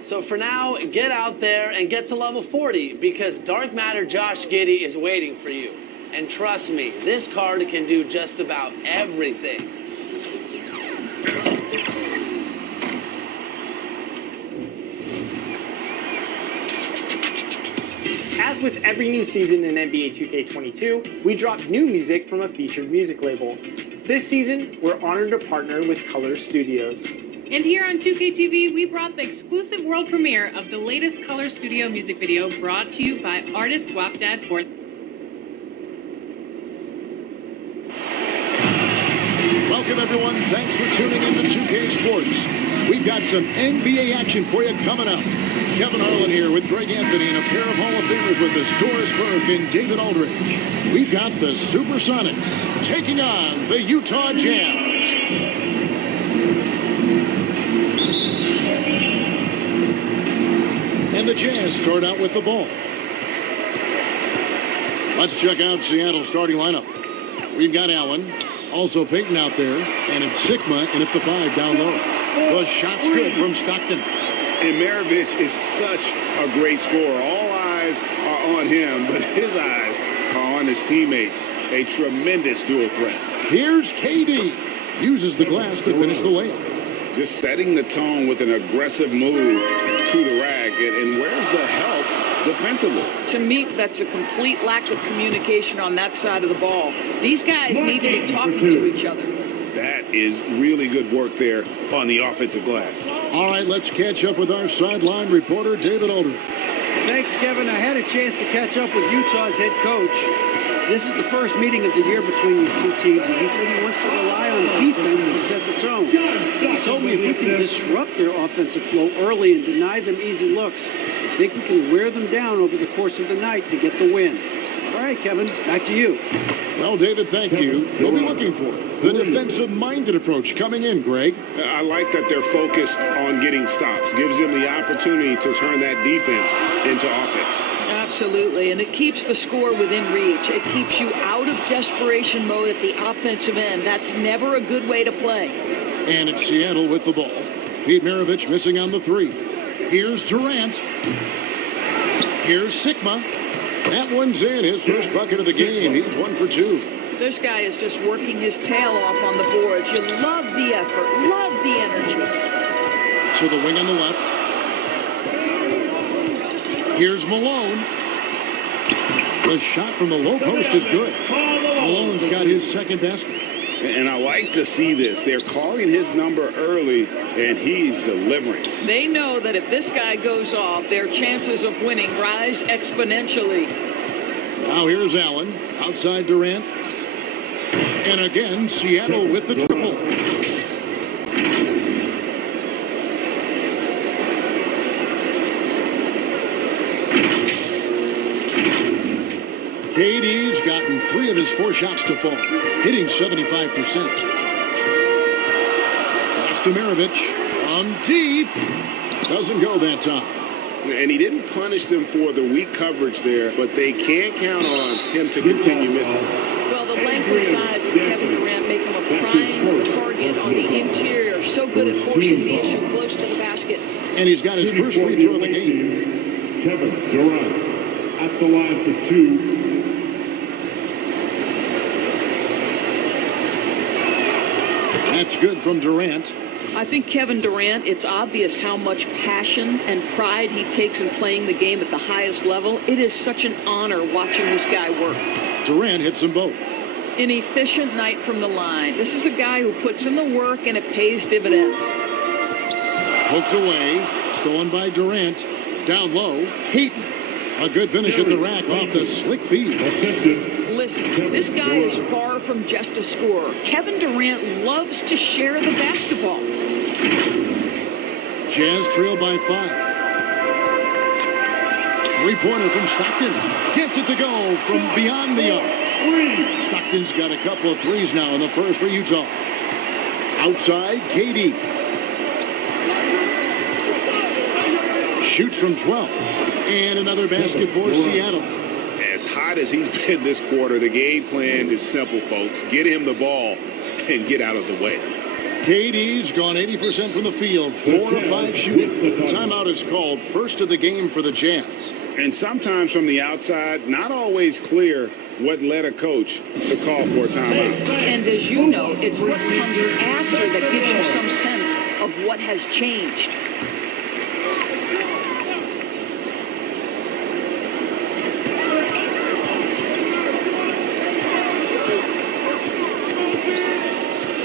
So for now, get out there and get to level 40 because Dark Matter Josh Giddey is waiting for you. And trust me, this card can do just about everything. As with every new season in NBA 2K22, we drop new music from a featured music label. This season, we're honored to partner with Color Studios. And here on 2K TV, we brought the exclusive world premiere of the latest Color Studio music video brought to you by artist Guapdad 4th. Welcome, everyone. Thanks for tuning in to 2K Sports. We've got some NBA action for you coming up. Kevin Harlan here with Greg Anthony and a pair of Hall of Famers with us, Doris Burke and David Aldridge. We've got the Supersonics taking on the Utah Jazz. And the Jazz start out with the ball. Let's check out Seattle's starting lineup. We've got Allen, also Peyton out there, and it's Sigma in at the 5 down low. The shot's good from Stockton. And Maravich is such a great scorer. All eyes are on him, but his eyes are on his teammates. A tremendous dual threat. Here's KD. Uses the glass to finish the layup. Just setting the tone with an aggressive move to the rack. And where's the help defensively? To me, that's a complete lack of communication on that side of the ball. These guys need to be talking to each other. That is really good work there on the offensive glass. All right, let's catch up with our sideline reporter, David Aldridge. Thanks, Kevin. I had a chance to catch up with Utah's head coach. This is the first meeting of the year between these two teams, and he said he wants to rely on defense to set the tone. He told me if we can disrupt their offensive flow early and deny them easy looks, I think we can wear them down over the course of the night to get the win. All right, Kevin, back to you. Well, David, thank you. We'll be looking for the defensive-minded approach coming in, Greg. I like that they're focused on getting stops. Gives them the opportunity to turn that defense into offense. Absolutely, and it keeps the score within reach. It keeps you out of desperation mode at the offensive end. That's never a good way to play. And it's Seattle with the ball. Pete Maravich missing on the 3. Here's Durant. Here's Sigma. That one's in, his first bucket of the game. He's 1 for 2. This guy is just working his tail off on the boards. You love the effort, love the energy. To the wing on the left. Here's Malone. The shot from the low post is good. Malone's got his second basket. And I like to see this. They're calling his number early, and he's delivering. They know that if this guy goes off, their chances of winning rise exponentially. Now here's Allen, outside Durant. And again, Seattle with the triple. KD's gotten 3 of his 4 shots to fall, hitting 75%. Pass to Maravich on deep. Doesn't go that time. And he didn't punish them for the weak coverage there, but they can't count on him to continue missing. Well, the length and size of Kevin Durant make him a prime target on the interior. So good at forcing the issue close to the basket. And he's got his first free throw of the game. Kevin Durant at the line for 2. That's good from Durant. I think Kevin Durant, it's obvious how much passion and pride he takes in playing the game at the highest level. It is such an honor watching this guy work. Durant hits them both. An efficient night from the line. This is a guy who puts in the work and it pays dividends. Poked away, stolen by Durant. Down low, Heaton. A good finish at the rack off the slick feed. Listen, this guy is far from just a scorer. Kevin Durant loves to share the basketball. Jazz trail by 5. Three-pointer from Stockton. Gets it to go from beyond the arc. Stockton's got a couple of threes now in the first for Utah. Outside, KD. Shoots from 12. And another basket for Seattle. as hot as he's been this quarter, the game plan is simple, folks. Get him the ball and get out of the way. KD's gone 80% from the field, 4 of 5 shooting. Timeout is called, first of the game for the Jazz. And sometimes from the outside, not always clear what led a coach to call for a timeout. And as you know, it's what comes after that gives you some sense of what has changed.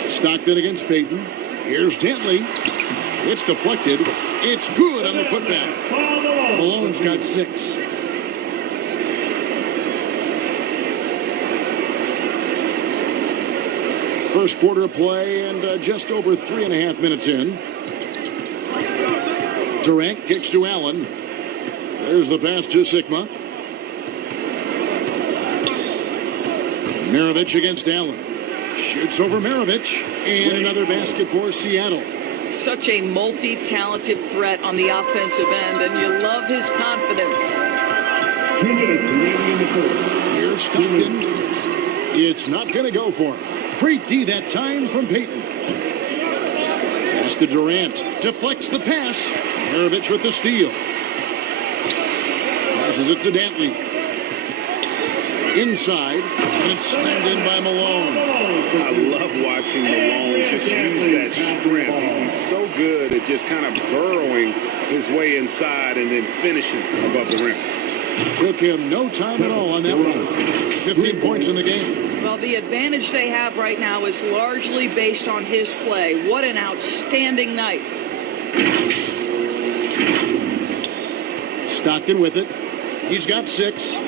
Stockton against Payton. Here's Dantley. It's deflected. It's good on the putback. Malone's got 6. First quarter of play and just over 3.5 minutes in. Durant kicks to Allen. There's the pass to Sigma. Maravich against Allen. Shoots over Maravich. And another basket for Seattle. Such a multi-talented threat on the offensive end, and you love his confidence. 2 minutes remaining in the first. Here's Stockton. It's not going to go for him. Great D that time from Payton. Pass to Durant. Deflects the pass. Maravich with the steal. Passes it to Dantley. Inside, and it's slammed in by Malone. I love watching Malone just use that strength. He's so good at just kind of burrowing his way inside and then finishing above the rim. Took him no time at all on that one. 15 points in the game. Well, the advantage they have right now is largely based on his play. What an outstanding night. Stockton with it. He's got 6.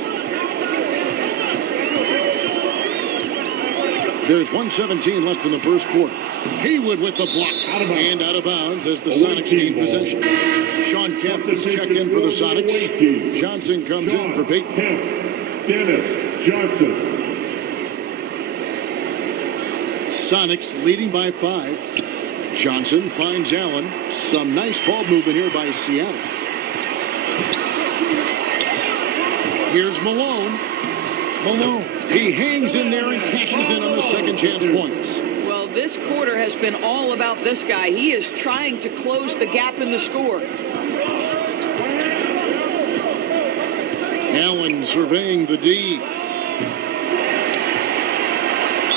There's 1:17 left in the first quarter. Haywood with the block. And out of bounds as the Sonics gain possession. Sean Kemp is checked in for the Sonics. Johnson comes in for Payton. Dennis Johnson. Sonics leading by 5. Johnson finds Allen. Some nice ball movement here by Seattle. Here's Malone. Malone. He hangs in there and cashes in on the second chance points. Well, this quarter has been all about this guy. He is trying to close the gap in the score. Allen surveying the D.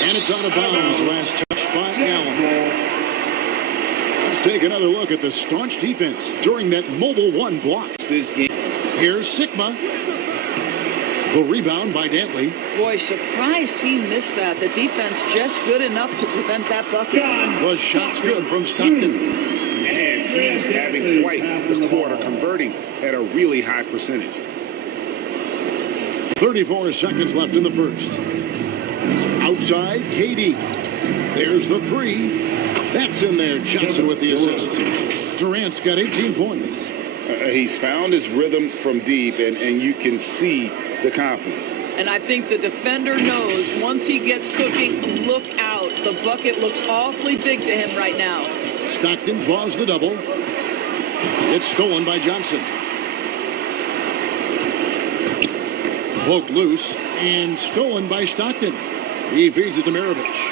And it's out of bounds. Last touch by Allen. Let's take another look at the staunch defense during that mobile 1 block. This game. Here's Sigma. The rebound by Dantley. Boy, surprised he missed that. The defense just good enough to prevent that bucket. Was shots good from Stockton. And he's having quite the quarter, converting at a really high percentage. 34 seconds left in the first. Outside, KD. There's the 3. That's in there. Johnson with the assist. Durant's got 18 points. He's found his rhythm from deep, and you can see the confidence. And I think the defender knows once he gets cooking, look out. The bucket looks awfully big to him right now. Stockton draws the double. It's stolen by Johnson. Poked loose and stolen by Stockton. He feeds it to Maravich.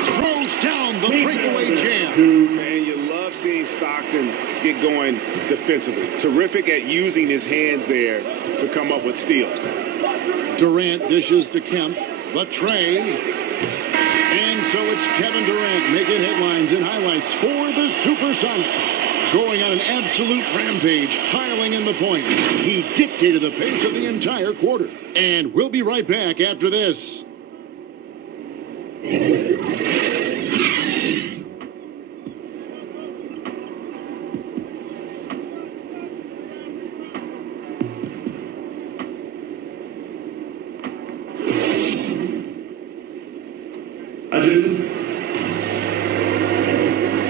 Throws down the breakaway jam. Man, you love seeing Stockton get going defensively. Terrific at using his hands there to come up with steals. Durant dishes to Kemp. The tray. And so it's Kevin Durant making headlines and highlights for the Supersonics. Going on an absolute rampage, piling in the points. He dictated the pace of the entire quarter. And we'll be right back after this.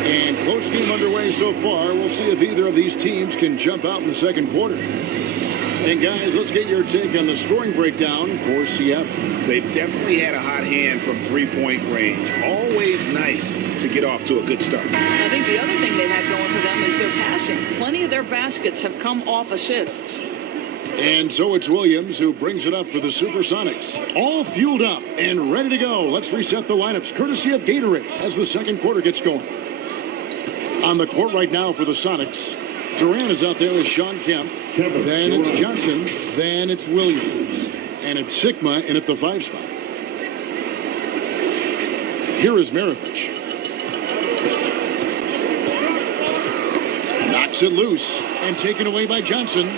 And close game underway so far. We'll see if either of these teams can jump out in the second quarter. And guys, let's get your take on the scoring breakdown for Seattle. They've definitely had a hot hand from three-point range. Always nice to get off to a good start. I think the other thing they've had going for them is their passing. Plenty of their baskets have come off assists. And so it's Williams who brings it up for the Supersonics. All fueled up and ready to go. Let's reset the lineups, courtesy of Gatorade, as the second quarter gets going. On the court right now for the Sonics, Durant is out there with Sean Kemp. Then it's Johnson. Then it's Williams. And it's Sigma in at the 5 spot. Here is Maravich. Knocks it loose and taken away by Johnson.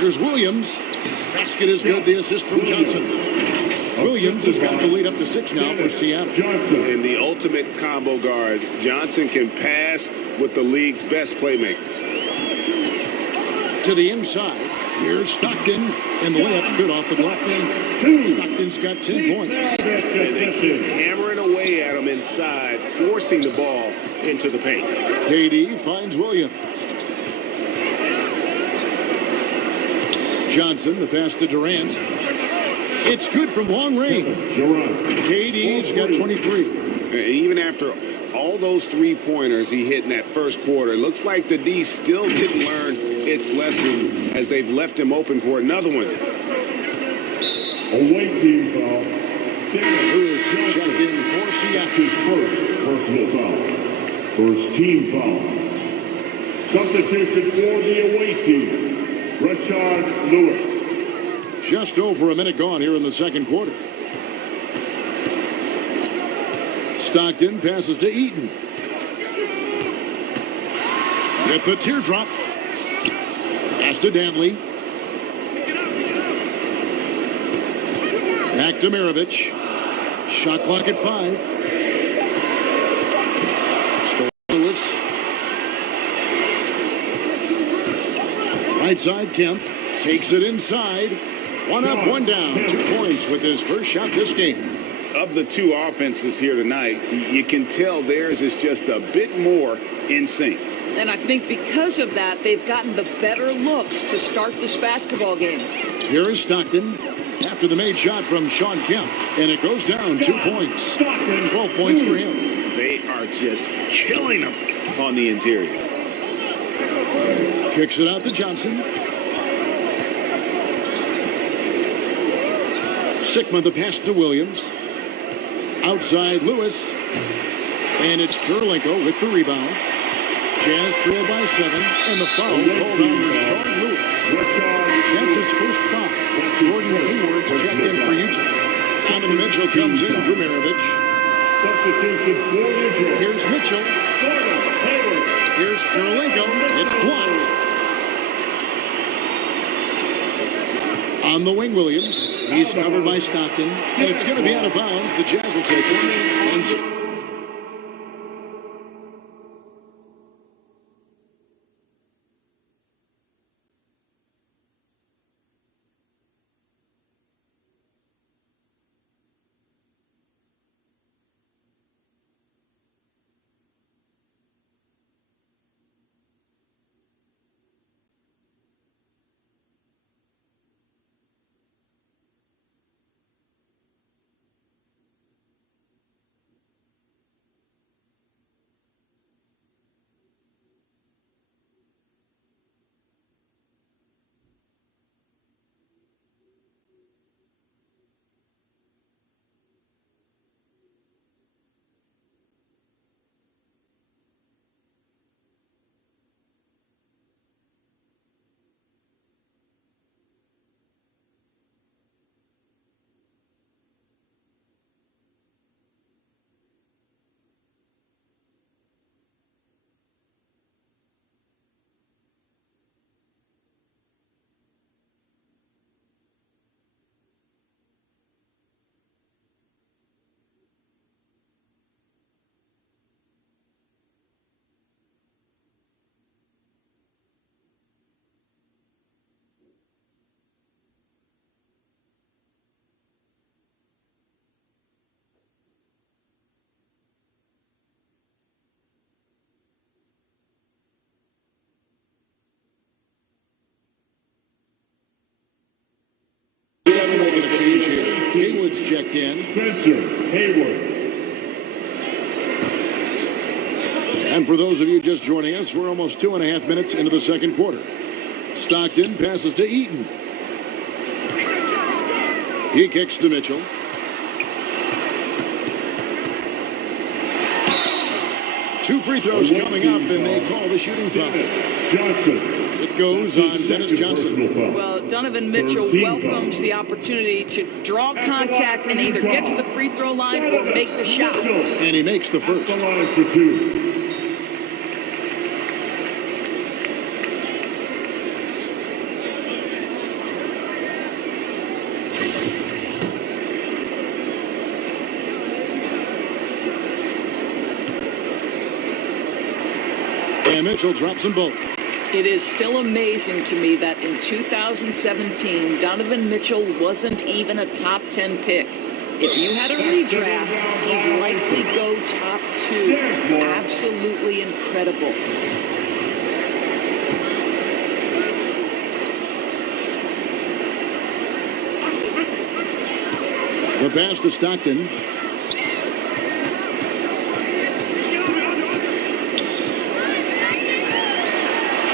Here's Williams. Basket is good. The assist from Johnson. Williams has got the lead up to 6 now for Seattle. And the ultimate combo guard. Johnson can pass with the league's best playmakers. To the inside. Here's Stockton. And the layup's good off the glass. Stockton's got 10 points. And they keep hammering away at him inside, forcing the ball into the paint. KD finds Williams. Johnson, the pass to Durant. It's good from long range. KD's got 23. And even after all those three-pointers he hit in that first quarter, it looks like the D still didn't learn its lesson as they've left him open for another one. Away team foul. Who is checked in for Seattle. His first personal foul. First team foul. Substitution for the away team. Rashard Lewis. Just over a minute gone here in the second quarter. Stockton passes to Eaton. With the teardrop. Pass to Dantley. Back to Maravich. Shot clock at 5. Stole Lewis. Right side, Kemp takes it inside. 1 up, 1 down. 2 points with his first shot this game. Of the two offenses here tonight, you can tell theirs is just a bit more in sync. And I think because of that, they've gotten the better looks to start this basketball game. Here is Stockton after the made shot from Sean Kemp. And it goes down 2 points. 12 points for him. They are just killing them on the interior. Kicks it out to Johnson. Sigma the pass to Williams. Outside Lewis. And it's Kurylenko with the rebound. Jazz trail by 7. And the foul called on Rashard Lewis. That's his first foul. Gordon Hayward's checked in for Utah. Donovan Mitchell comes in for Maravich. Substitution for Utah. Here's Mitchell. Here's Kurylenko. It's blocked. On the wing, Williams. He's covered by Stockton. And it's going to be out of bounds. The Jazz will take it. Making a change here. Hayward's checked in. Spencer Hayward. And for those of you just joining us, we're almost 2.5 minutes into the second quarter. Stockton passes to Eaton. He kicks to Mitchell. Two free throws coming up, and they call the shooting foul. It goes on Dennis Johnson. Well, Donovan Mitchell welcomes the opportunity to draw contact and either get to the free throw line or make the shot. And he makes the first. And Mitchell drops them both. It is still amazing to me that in 2017, Donovan Mitchell wasn't even a top 10 pick. If you had a redraft, he'd likely go top 2. Absolutely incredible. The pass to Stockton.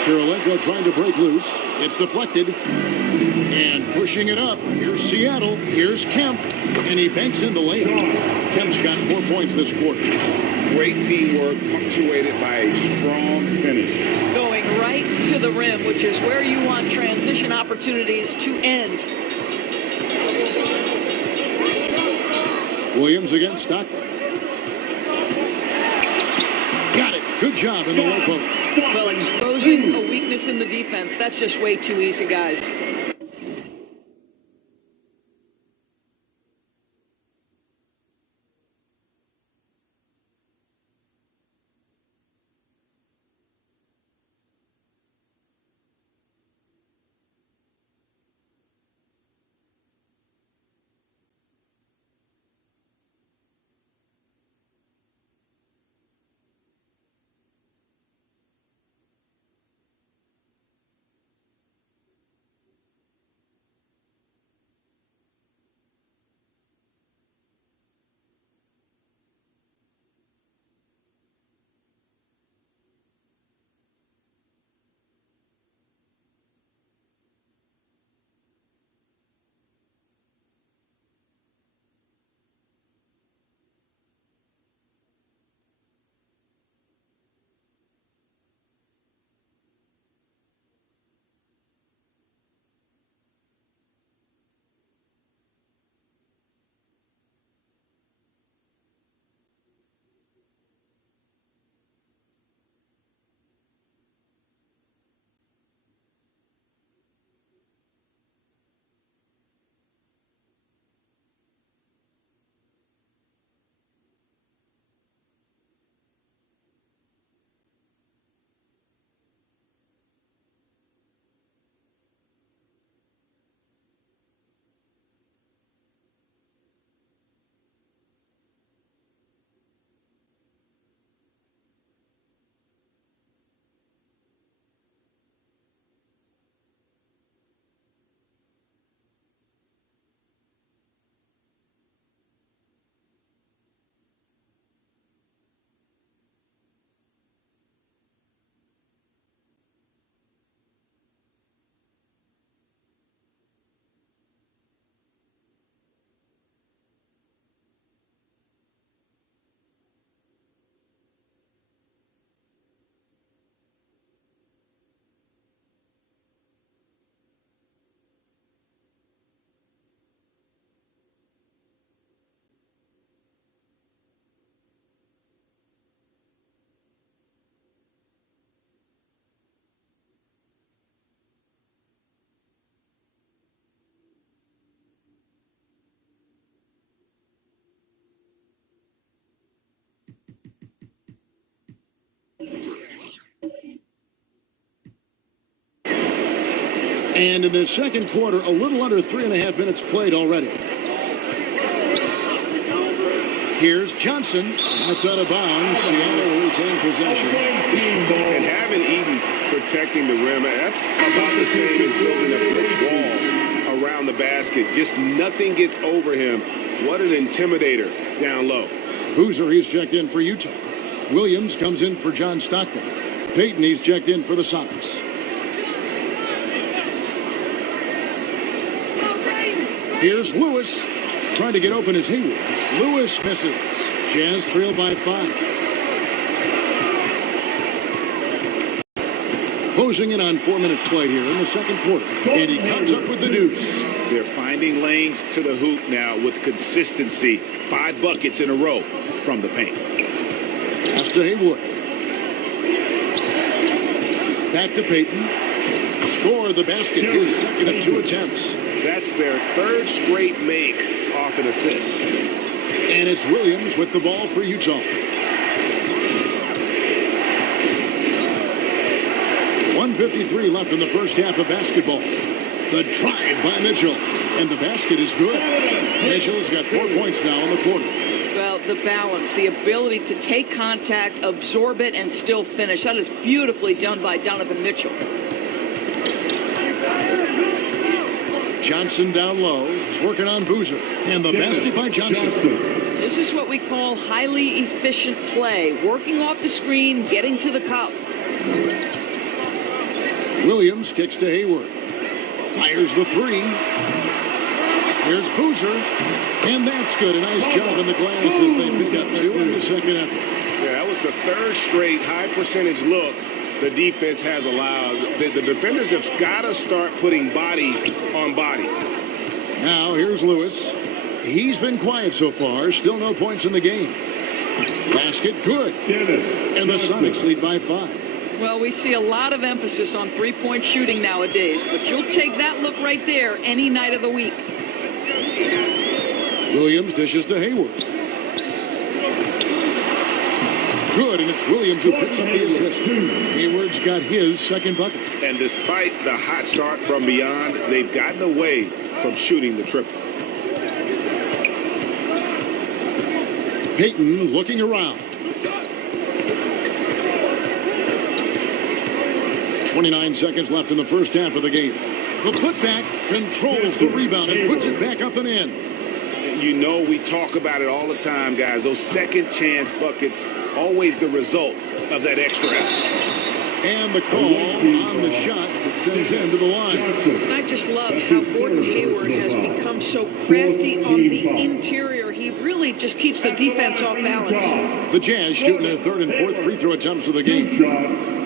Kirilenko trying to break loose. It's deflected. And pushing it up. Here's Seattle. Here's Kemp. And he banks in the lane. Kemp's got 4 points this quarter. Great teamwork punctuated by a strong finish. Going right to the rim, which is where you want transition opportunities to end. Williams against Stockton. Got it. Good job in the low post. Well, exposing a weakness in the defense, that's just way too easy, guys. And in the second quarter, a little under 3.5 minutes played already. Here's Johnson. That's out of bounds. Seattle will retain possession. And having Eden protecting the rim, that's about the same as building a brick wall around the basket. Just nothing gets over him. What an intimidator down low. Boozer, he's checked in for Utah. Williams comes in for John Stockton. Payton, he's checked in for the Sonics. Here's Lewis trying to get open as Hayward. Lewis misses. Jazz trail by 5. Closing in on 4 minutes played here in the second quarter. And he comes up with the deuce. They're finding lanes to the hoop now with consistency. 5 buckets in a row from the paint. Pass to Haywood. Back to Payton. Score the basket, his second of 2 attempts. That's their 3rd straight make off an assist. And it's Williams with the ball for Utah. 1:53 left in the first half of basketball. The drive by Mitchell. And the basket is good. Mitchell's got 4 points now in the quarter. Well, the balance, the ability to take contact, absorb it, and still finish. That is beautifully done by Donovan Mitchell. Johnson down low. He's working on Boozer. And the basket by Johnson. This is what we call highly efficient play. Working off the screen, getting to the cup. Williams kicks to Hayward. Fires the 3. Here's Boozer. And that's good. A nice job in the glass as they pick up 2 in the second effort. Yeah, that was the 3rd straight high percentage look the defense has allowed. The defenders have got to start putting bodies on bodies. Now here's Lewis. He's been quiet so far. Still no points in the game. Basket good. And the Sonics lead by 5. Well, we see a lot of emphasis on three-point shooting nowadays, but you'll take that look right there any night of the week. Williams dishes to Hayward. Good, and it's Williams who picks up the assist. Hayward's got his second bucket. And despite the hot start from beyond, they've gotten away from shooting the triple. Payton looking around. 29 seconds left in the first half of the game. The putback controls the rebound and puts it back up and in. You know, we talk about it all the time, guys. Those second chance buckets, always the result of that extra effort. And the call on the shot that sends him to the line. And I just love how Gordon Hayward has become so crafty on the interior. He really just keeps the defense off balance. The Jazz shooting their 3rd and 4th free throw attempts of the game.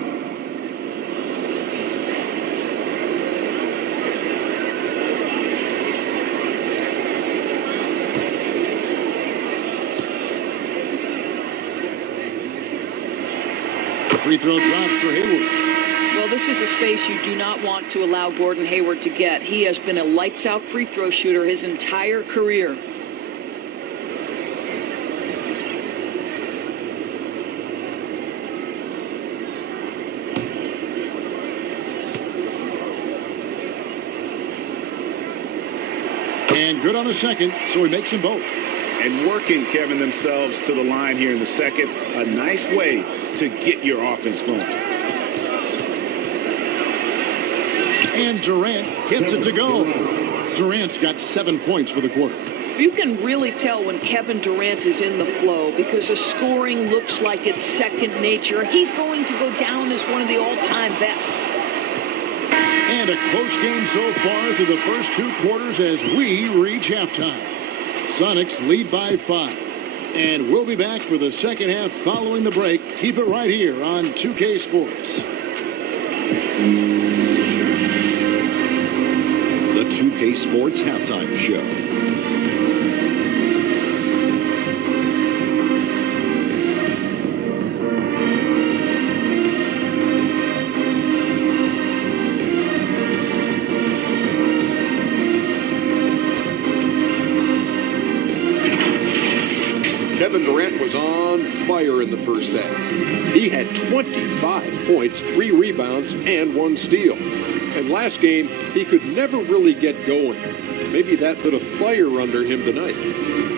Free throw drops for Hayward. Well, this is a space you do not want to allow Gordon Hayward to get. He has been a lights-out free throw shooter his entire career. And good on the second, so he makes them both. And working, Kevin, themselves to the line here in the second. A nice way to get your offense going. And Durant gets it to go. Durant's got 7 points for the quarter. You can really tell when Kevin Durant is in the flow because the scoring looks like it's second nature. He's going to go down as one of the all-time best. And a close game so far through the first 2 quarters as we reach halftime. Sonics lead by 5. And we'll be back for the second half following the break. Keep it right here on 2K Sports. The 2K Sports Halftime Show. Kevin Durant was on fire in the first half. He had 25 points, 3 rebounds, and 1 steal. And last game, he could never really get going. Maybe that lit a fire under him tonight.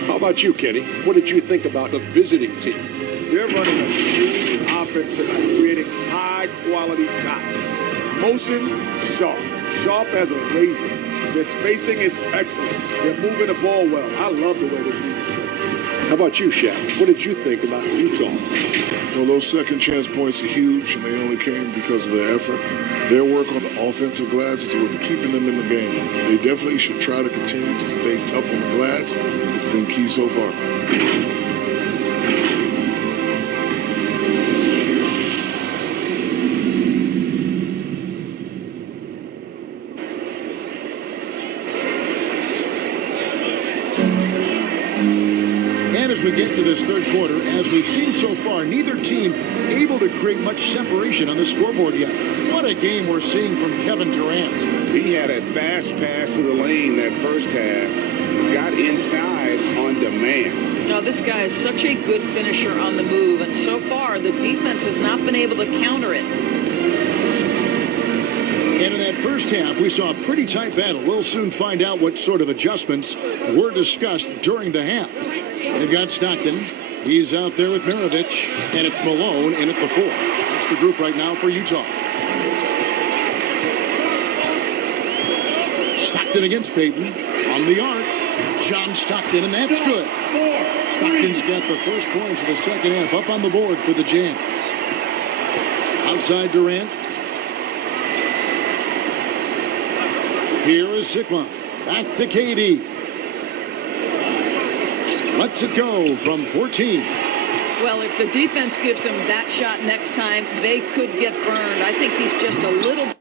How about you, Kenny? What did you think about the visiting team? They're running a smooth offense tonight, creating high-quality shots. Motion, sharp. Sharp as a razor. Their spacing is excellent. They're moving the ball well. I love the way they do this. How about you, Shaq? What did you think about Utah? Well, those second chance points are huge, and they only came because of their effort. Their work on the offensive glass is what's keeping them in the game. They definitely should try to continue to stay tough on the glass. It's been key so far. As we get to this third quarter, as we've seen so far, neither team able to create much separation on the scoreboard yet. What a game we're seeing from Kevin Durant. He had a fast pass to the lane that first half. Got inside on demand. Now, this guy is such a good finisher on the move, and so far the defense has not been able to counter it. And in that first half, we saw a pretty tight battle. We'll soon find out what sort of adjustments were discussed during the half. They've got Stockton. He's out there with Maravich. And it's Malone in at the 4. That's the group right now for Utah. Stockton against Payton. From the arc. John Stockton, and that's good. Stockton's got the first points of the second half up on the board for the Jazz. Outside Durant. Here is Sigma. Back to KD. Lets it go from 14. Well, if the defense gives him that shot next time, they could get burned. I think he's just a little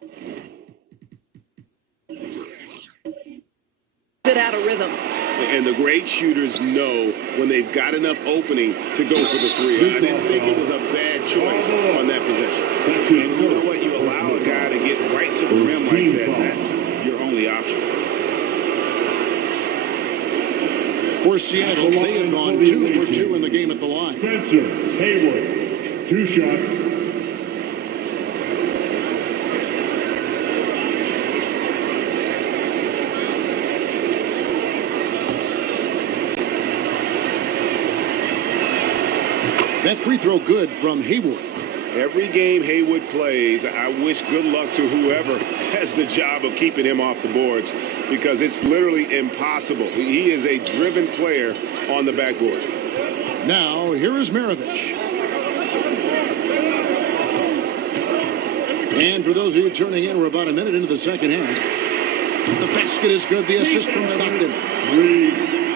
bit out of rhythm. And the great shooters know when they've got enough opening to go for the 3. I didn't think it was a bad choice on that possession. And you know what? You allow a guy to get right to the rim like that, that's your only option. For Seattle, they have gone 2 for 2 in the game at the line. Spencer Hayward, 2 shots. That free throw good from Hayward. Every game Haywood plays, I wish good luck to whoever has the job of keeping him off the boards because it's literally impossible. He is a driven player on the backboard. Now, here is Maravich. And for those of you turning in, we're about a minute into the second half. The basket is good. The assist from Stockton.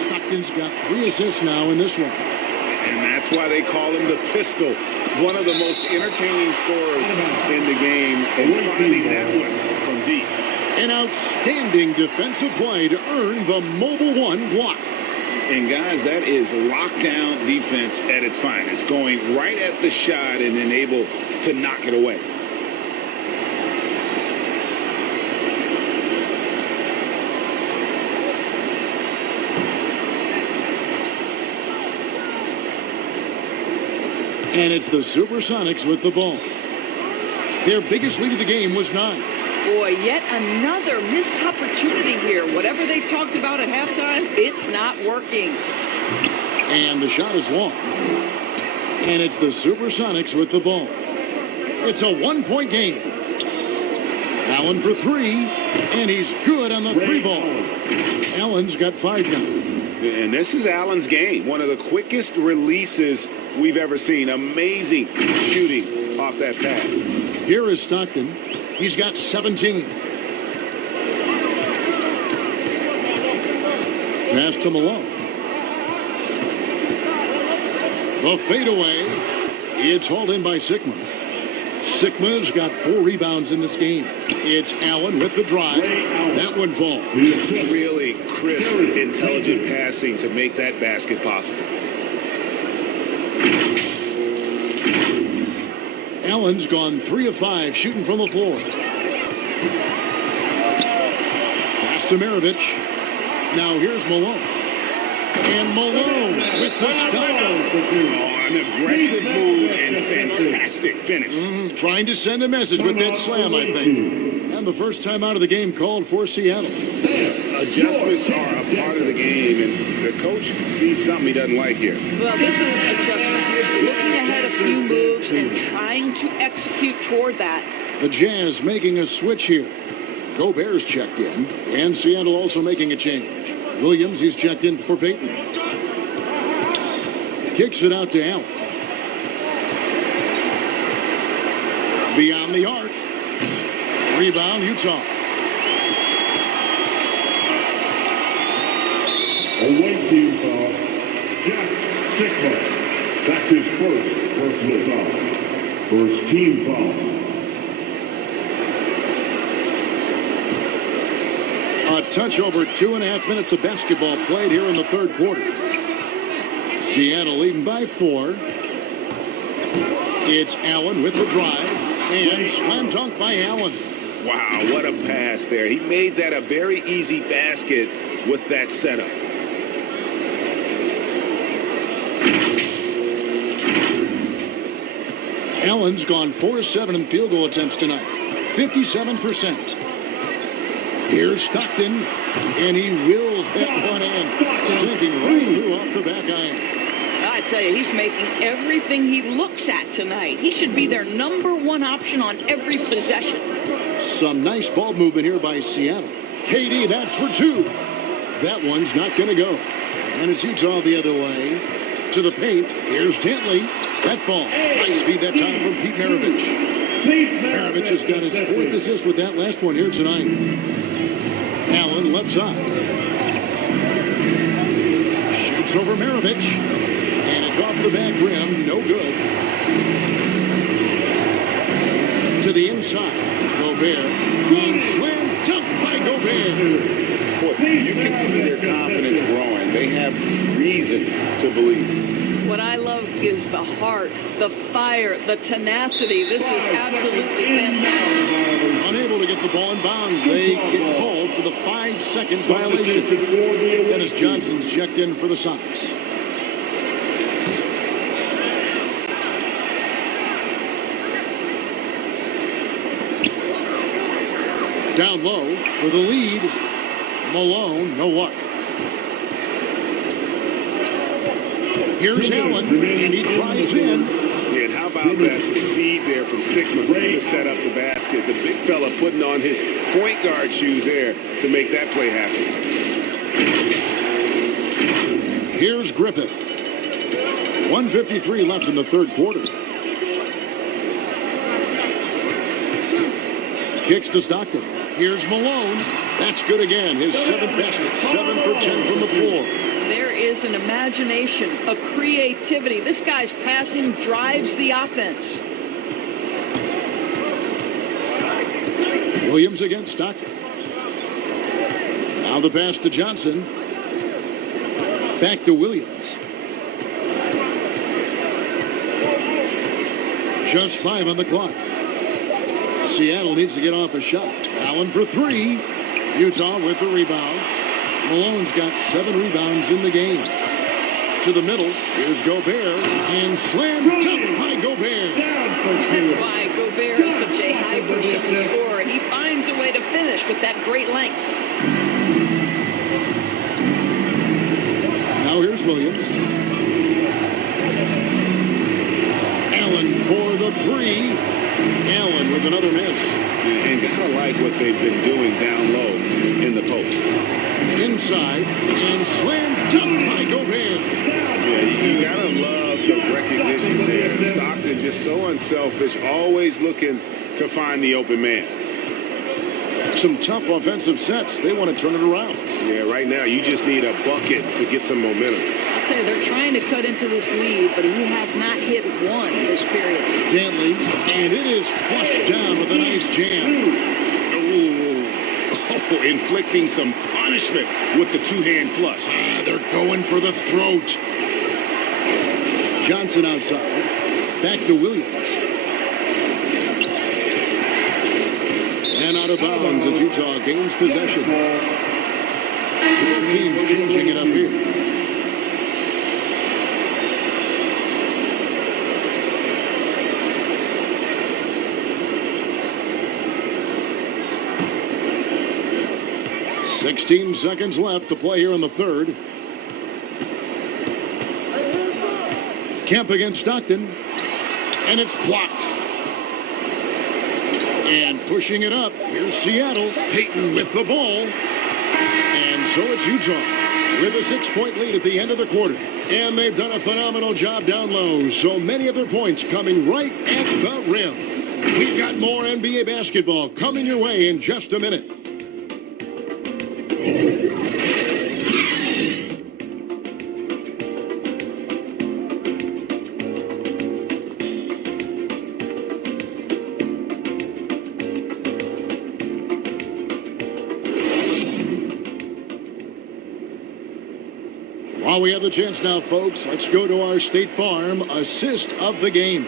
Stockton's got 3 assists now in this one. And that's why they call him the pistol. One of the most entertaining scorers in the game, and finding that one from deep. An outstanding defensive play to earn the Mobile One block. And guys, that is lockdown defense at its finest, going right at the shot and then able to knock it away. And it's the Supersonics with the ball. Their biggest lead of the game was 9. Boy, yet another missed opportunity here. Whatever they talked about at halftime, it's not working. And the shot is long. And it's the Supersonics with the ball. It's a 1-point game. Allen for 3, and he's good on the 3 ball. Allen's got 5 now. And this is Allen's game. One of the quickest releases we've ever seen. Amazing shooting off that pass. Here is Stockton. He's got 17. Pass to Malone. The fadeaway. It's hauled in by Sigma. Sigma's got 4 rebounds in this game. It's Allen with the drive. That one falls. Really crisp, intelligent passing to make that basket possible. Allen's gone 3 of 5 shooting from the floor. Pass to Maravich. Now here's Malone. And Malone with the stop. An aggressive move and fantastic finish. Trying to send a message with that slam, I think. And the first time out of the game called for Seattle. Adjustments are a part of the game, and the coach sees something he doesn't like here. Well, this is adjustment. Looking ahead a few moves and trying to execute toward that. The Jazz making a switch here. Gobert's checked in, and Seattle also making a change. Williams, he's checked in for Payton. Kicks it out to Allen. Beyond the arc. Rebound, Utah. A white team foul. Jack Sigma. That's his first personal foul. First team foul. A touch over 2.5 minutes of basketball played here in the third quarter. Seattle leading by 4. It's Allen with the drive. And slam dunk by Allen. Wow, what a pass there. He made that a very easy basket with that setup. Allen's gone 4-7 in field goal attempts tonight. 57%. Here's Stockton. And he wills that one in. Sinking right through off the back iron. I tell you, he's making everything he looks at tonight. He should be their #1 option on every possession. Some nice ball movement here by Seattle. KD, that's for 2. That one's not going to go. And it's Utah the other way. To the paint. Here's Dantley. That ball. Nice feed that time from Pete Maravich. Maravich has got his 4th assist with that last one here tonight. Allen left side. Shoots over Maravich. And it's off the back rim. No good. To the inside. Gobert. And slam dunk by Gobert. Boy, you can see their confidence growing. They have reason to believe. What I love is the heart, the fire, the tenacity. This is absolutely fantastic. Unable to get the ball in bounds. They get called for the 5-second violation. Dennis Johnson's checked in for the Sonics. Down low for the lead. Malone, no luck. Here's Allen, and he drives in. Yeah, and how about that feed there from Sigma to set up the basket? The big fella putting on his point guard shoes there to make that play happen. Here's Griffith. 1:53 left in the third quarter. Kicks to Stockton. Here's Malone. That's good again. His 7th basket. 7 for 10 from the floor. There is an imagination, a creativity. This guy's passing drives the offense. Williams against Stockton. Now the pass to Johnson. Back to Williams. Just 5 on the clock. Seattle needs to get off a shot. Allen for 3. Utah with the rebound. Malone's got 7 rebounds in the game. To the middle. Here's Gobert. And slam dunk by Gobert. That's why Gobert is such a high percentage scorer. He finds a way to finish with that great length. Now here's Williams. Allen for the 3. Allen with another miss. And gotta like what they've been doing down low in the post. Inside and slam dunk by Gobert. Yeah, you gotta love the recognition there. Stockton just so unselfish, always looking to find the open man. Some tough offensive sets. They want to turn it around. Yeah, right now you just need a bucket to get some momentum. I'll tell you, they're trying to cut into this lead, but he has not hit one this period. Dantley, and it is flushed down with a nice jam. Oh, inflicting some punishment with the two-hand flush. They're going for the throat. Johnson outside. Back to Williams. And out of bounds as Utah gains possession. So the team's changing it up here. "16 seconds left to play here in the third. Kemp against Stockton. And it's blocked. And pushing it up, here's Seattle. Payton with the ball. And so it's Utah. with a 6-point lead at the end of the quarter. And they've done a phenomenal job down low. So many of their points coming right at the rim. We've got more NBA basketball coming your way in just a minute. While we have the chance now, folks, let's go to our State Farm assist of the game.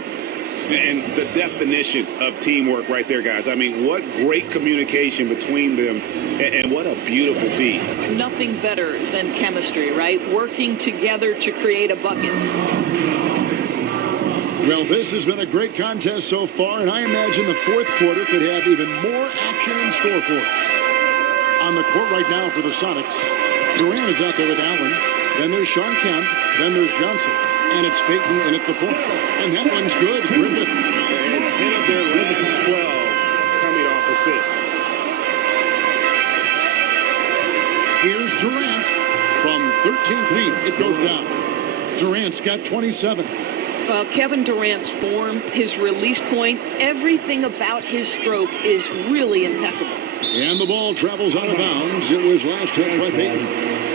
And the definition of teamwork right there, guys. I mean, what great communication between them, and what a beautiful feed. Nothing better than chemistry, right? Working together to create a bucket. Well, this has been a great contest so far, and I imagine the fourth quarter could have even more action in store for us. On the court right now for the Sonics, Durant is out there with Allen. Then there's Sean Kemp. Then there's Johnson. And it's Payton in at the point. And that one's good. Griffith. And 10 of their last 12 coming off assists. Here's Durant from 13 feet. It goes down. Durant's got 27. Well, Kevin Durant's form, his release point, everything about his stroke is really impeccable. And the ball travels out of bounds. It was last touched by Payton.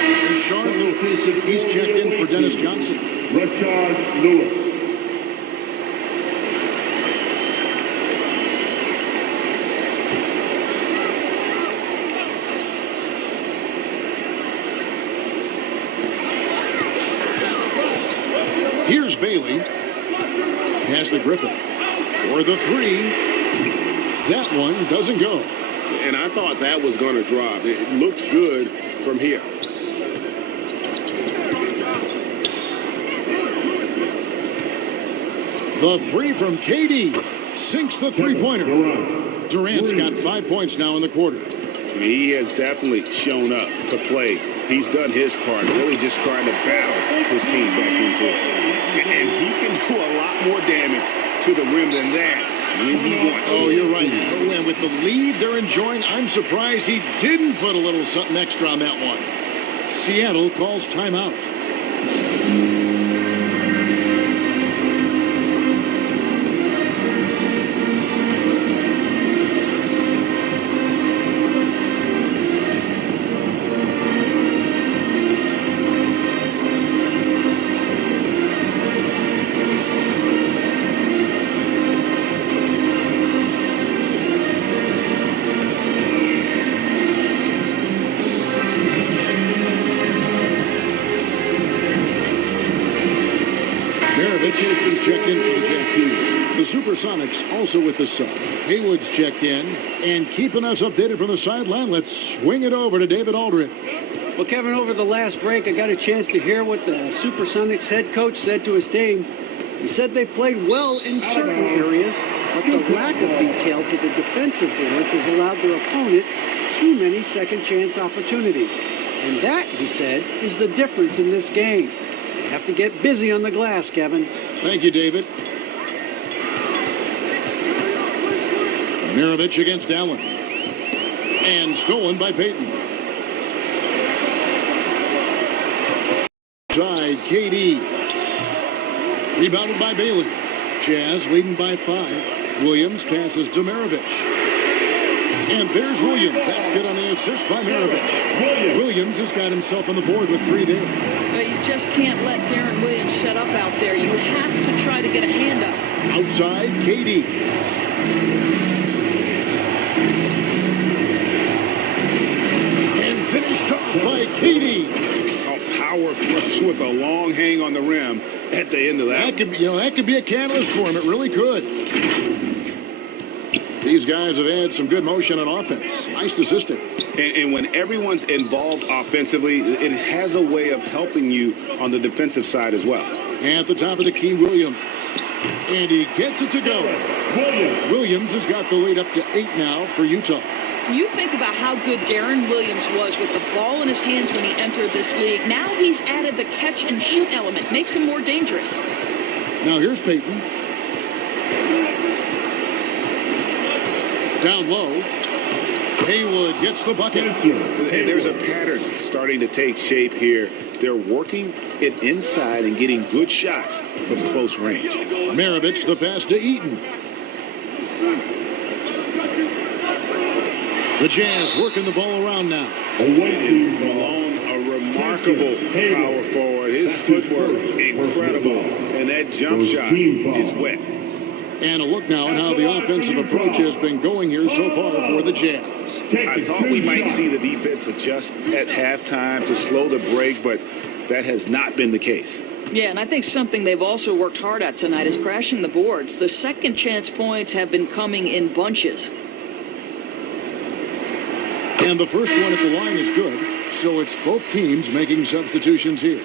And Sean Lewis. He's checked in for Dennis Johnson. Rashard Lewis. Here's Bailey. Pass to Griffith. For the three. That one doesn't go. And I thought that was going to drop. It looked good from here. The three from KD sinks the three-pointer. Durant's got 5 points now in the quarter. He has definitely shown up to play. He's done his part, really just trying to battle his team back into it. And he can do a lot more damage to the rim than that when he wants to. Oh, you're right. Oh, and with the lead they're enjoying, I'm surprised he didn't put a little something extra on that one. Seattle calls timeout. Checked in for the Jackies. The Supersonics also with the sub. Haywood's checked in and keeping us updated from the sideline. Let's swing it over to David Aldridge. Well, Kevin, over the last break, I got a chance to hear what the Supersonics head coach said to his team. He said they've played well in certain areas, but the lack of detail to the defensive boards has allowed their opponent too many second-chance opportunities. And that, he said, is the difference in this game. You have to get busy on the glass, Kevin. Thank you, David. Mirovic against Allen. And stolen by Payton. Side, KD. Rebounded by Bailey. Jazz leading by 5. Williams passes to Mirovic. And there's Williams. That's good on the assist by Mirovic. Williams has got himself on the board with 3 there. Well, you just can't let Darren Williams set up out there. You have to try to get a hand up. Outside, KD. And finished off by KD. Oh, power flush with a long hang on the rim at the end of that. That could be a catalyst for him. It really could. These guys have had some good motion on offense. Nice assisting. And when everyone's involved offensively, it has a way of helping you on the defensive side as well. At the top of the key, Williams. And he gets it to go. Williams has got the lead up to 8 now for Utah. You think about how good Darren Williams was with the ball in his hands when he entered this league. Now he's added the catch and shoot element. Makes him more dangerous. Now here's Payton. Down low. Haywood gets the bucket. And there's a pattern starting to take shape here. They're working it inside and getting good shots from close range. Maravich the pass to Eaton. The Jazz working the ball around now. And Malone, a remarkable power forward. His footwork, incredible. And that jump shot is wet. And a look now at how the offensive approach has been going here so far for the Jazz. I thought we might see the defense adjust at halftime to slow the break, but that has not been the case. Yeah, and I think something they've also worked hard at tonight is crashing the boards. The second chance points have been coming in bunches. And the first one at the line is good, so it's both teams making substitutions here.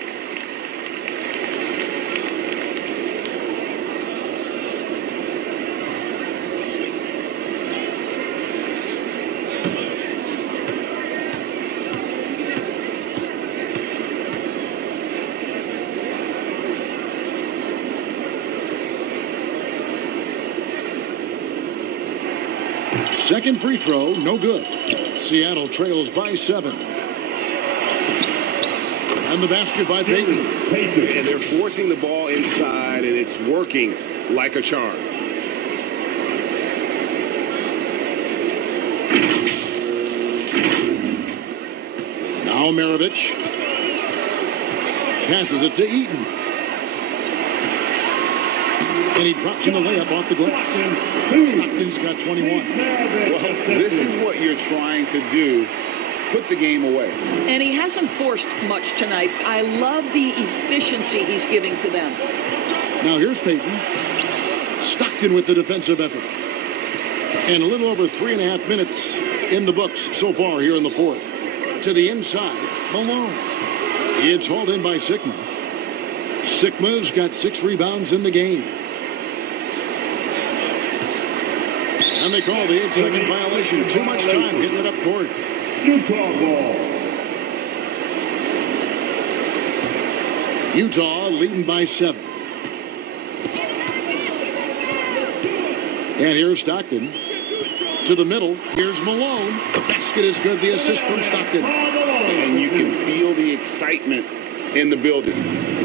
Second free throw, no good. Seattle trails by 7. And the basket by Payton. And they're forcing the ball inside, and it's working like a charm. Now Maravich passes it to Eaton. And he drops in the layup off the glass. Stockton's got 21. Well, this is what you're trying to do. Put the game away. And he hasn't forced much tonight. I love the efficiency he's giving to them. Now here's Payton. Stockton with the defensive effort. And a little over 3.5 minutes in the books so far here in the fourth. To the inside, Malone. It's hauled in by Sikma. Sikma's got 6 rebounds in the game. And they call the 8-second violation. Too much time getting it up court. Utah ball. Utah leading by 7. And here's Stockton. To the middle. Here's Malone. The basket is good. The assist from Stockton. And you can feel the excitement in the building.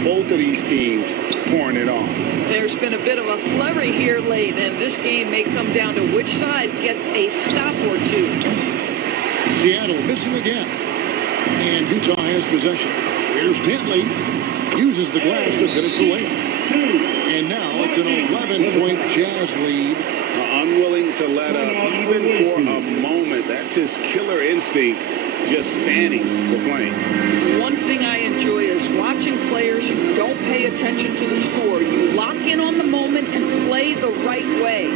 Both of these teams pouring it on. There's been a bit of a flurry here late, and this game may come down to which side gets a stop or two. Seattle missing again. And Utah has possession. Here's Bentley. Uses the glass to finish the layup. And now it's an 11-point Jazz lead. Unwilling to let up even for a moment. That's his killer instinct, just fanning the flame. One thing I enjoy is watching players who don't pay attention to the score. You lock in on the moment and play the right way.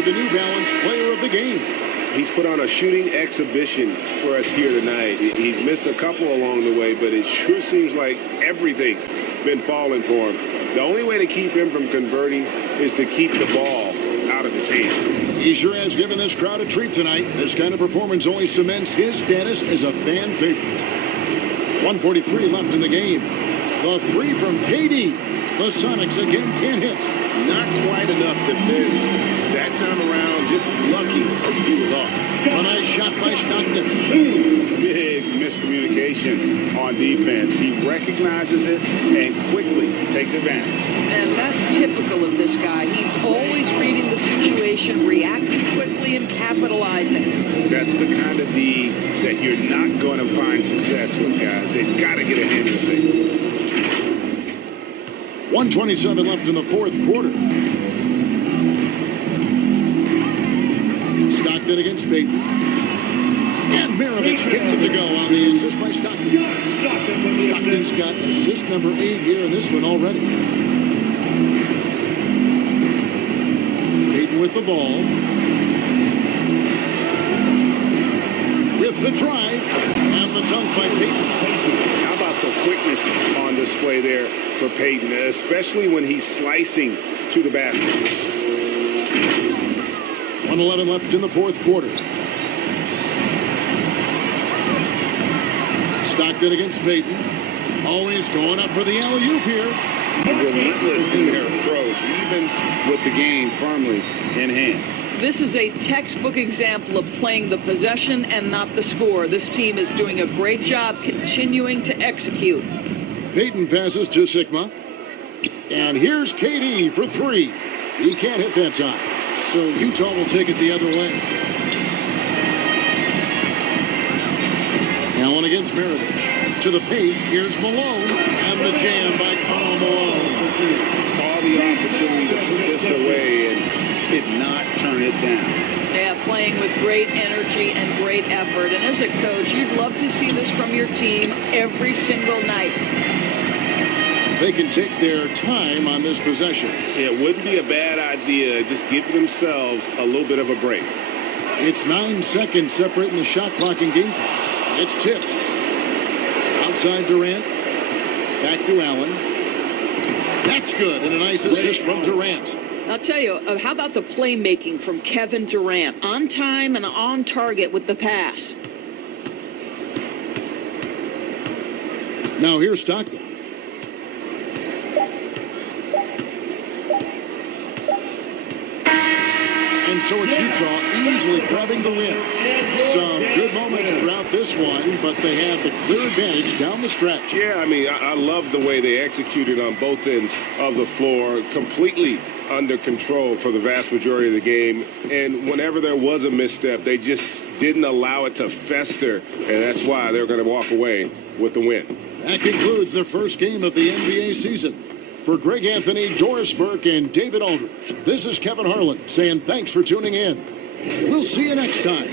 The New Balance player of the game. He's put on a shooting exhibition for us here tonight. He's missed a couple along the way, but it sure seems like everything's been falling for him. The only way to keep him from converting is to keep the ball out of his hand. He sure has given this crowd a treat tonight. This kind of performance only cements his status as a fan favorite. 1:43 left in the game. The 3 from KD. The Sonics again can't hit. Not quite enough defense. That time around, just lucky he was off. A nice shot by Stockton. Big miscommunication on defense. He recognizes it and quickly takes advantage. And that's typical of this guy. He's always reading the situation, reacting quickly, and capitalizing. That's the kind of D that you're not going to find success with, guys. They've got to get a hand in things. 1:27 left in the fourth quarter. Stockton against Payton. And Maravich gets it to go on the assist by Stockton. Stockton's got assist number 8 here in this one already. Payton with the ball. With the drive. And the dunk by Payton. How about the quickness on display there for Payton, especially when he's slicing to the basket. 1:11 left in the fourth quarter. Stockton against Payton. Always going up for the alley-oop here. Relentless in their approach, even with the game firmly in hand. This is a textbook example of playing the possession and not the score. This team is doing a great job continuing to execute. Payton passes to Sigma. And here's KD for 3. He can't hit that time. So Utah will take it the other way. Allen against Maravich. To the paint. Here's Malone. And the jam by Karl Malone. Saw the opportunity to put this away and did not turn it down. Yeah, playing with great energy and great effort. And as a coach, you'd love to see this from your team every single night. They can take their time on this possession. It wouldn't be a bad idea. Just give themselves a little bit of a break. It's 9 seconds separating the shot clock and game clock. It's tipped. Outside Durant. Back to Allen. That's good. And a nice assist from Durant. I'll tell you, how about the playmaking from Kevin Durant? On time and on target with the pass. Now here's Stockton. And so it's Utah easily grabbing the win. Some good moments throughout this one, but they have the clear advantage down the stretch. Yeah, I mean, I love the way they executed on both ends of the floor. Completely under control for the vast majority of the game. And whenever there was a misstep, they just didn't allow it to fester. And that's why they're going to walk away with the win. That concludes the first game of the NBA season. For Greg Anthony, Doris Burke, and David Aldridge, this is Kevin Harlan saying thanks for tuning in. We'll see you next time.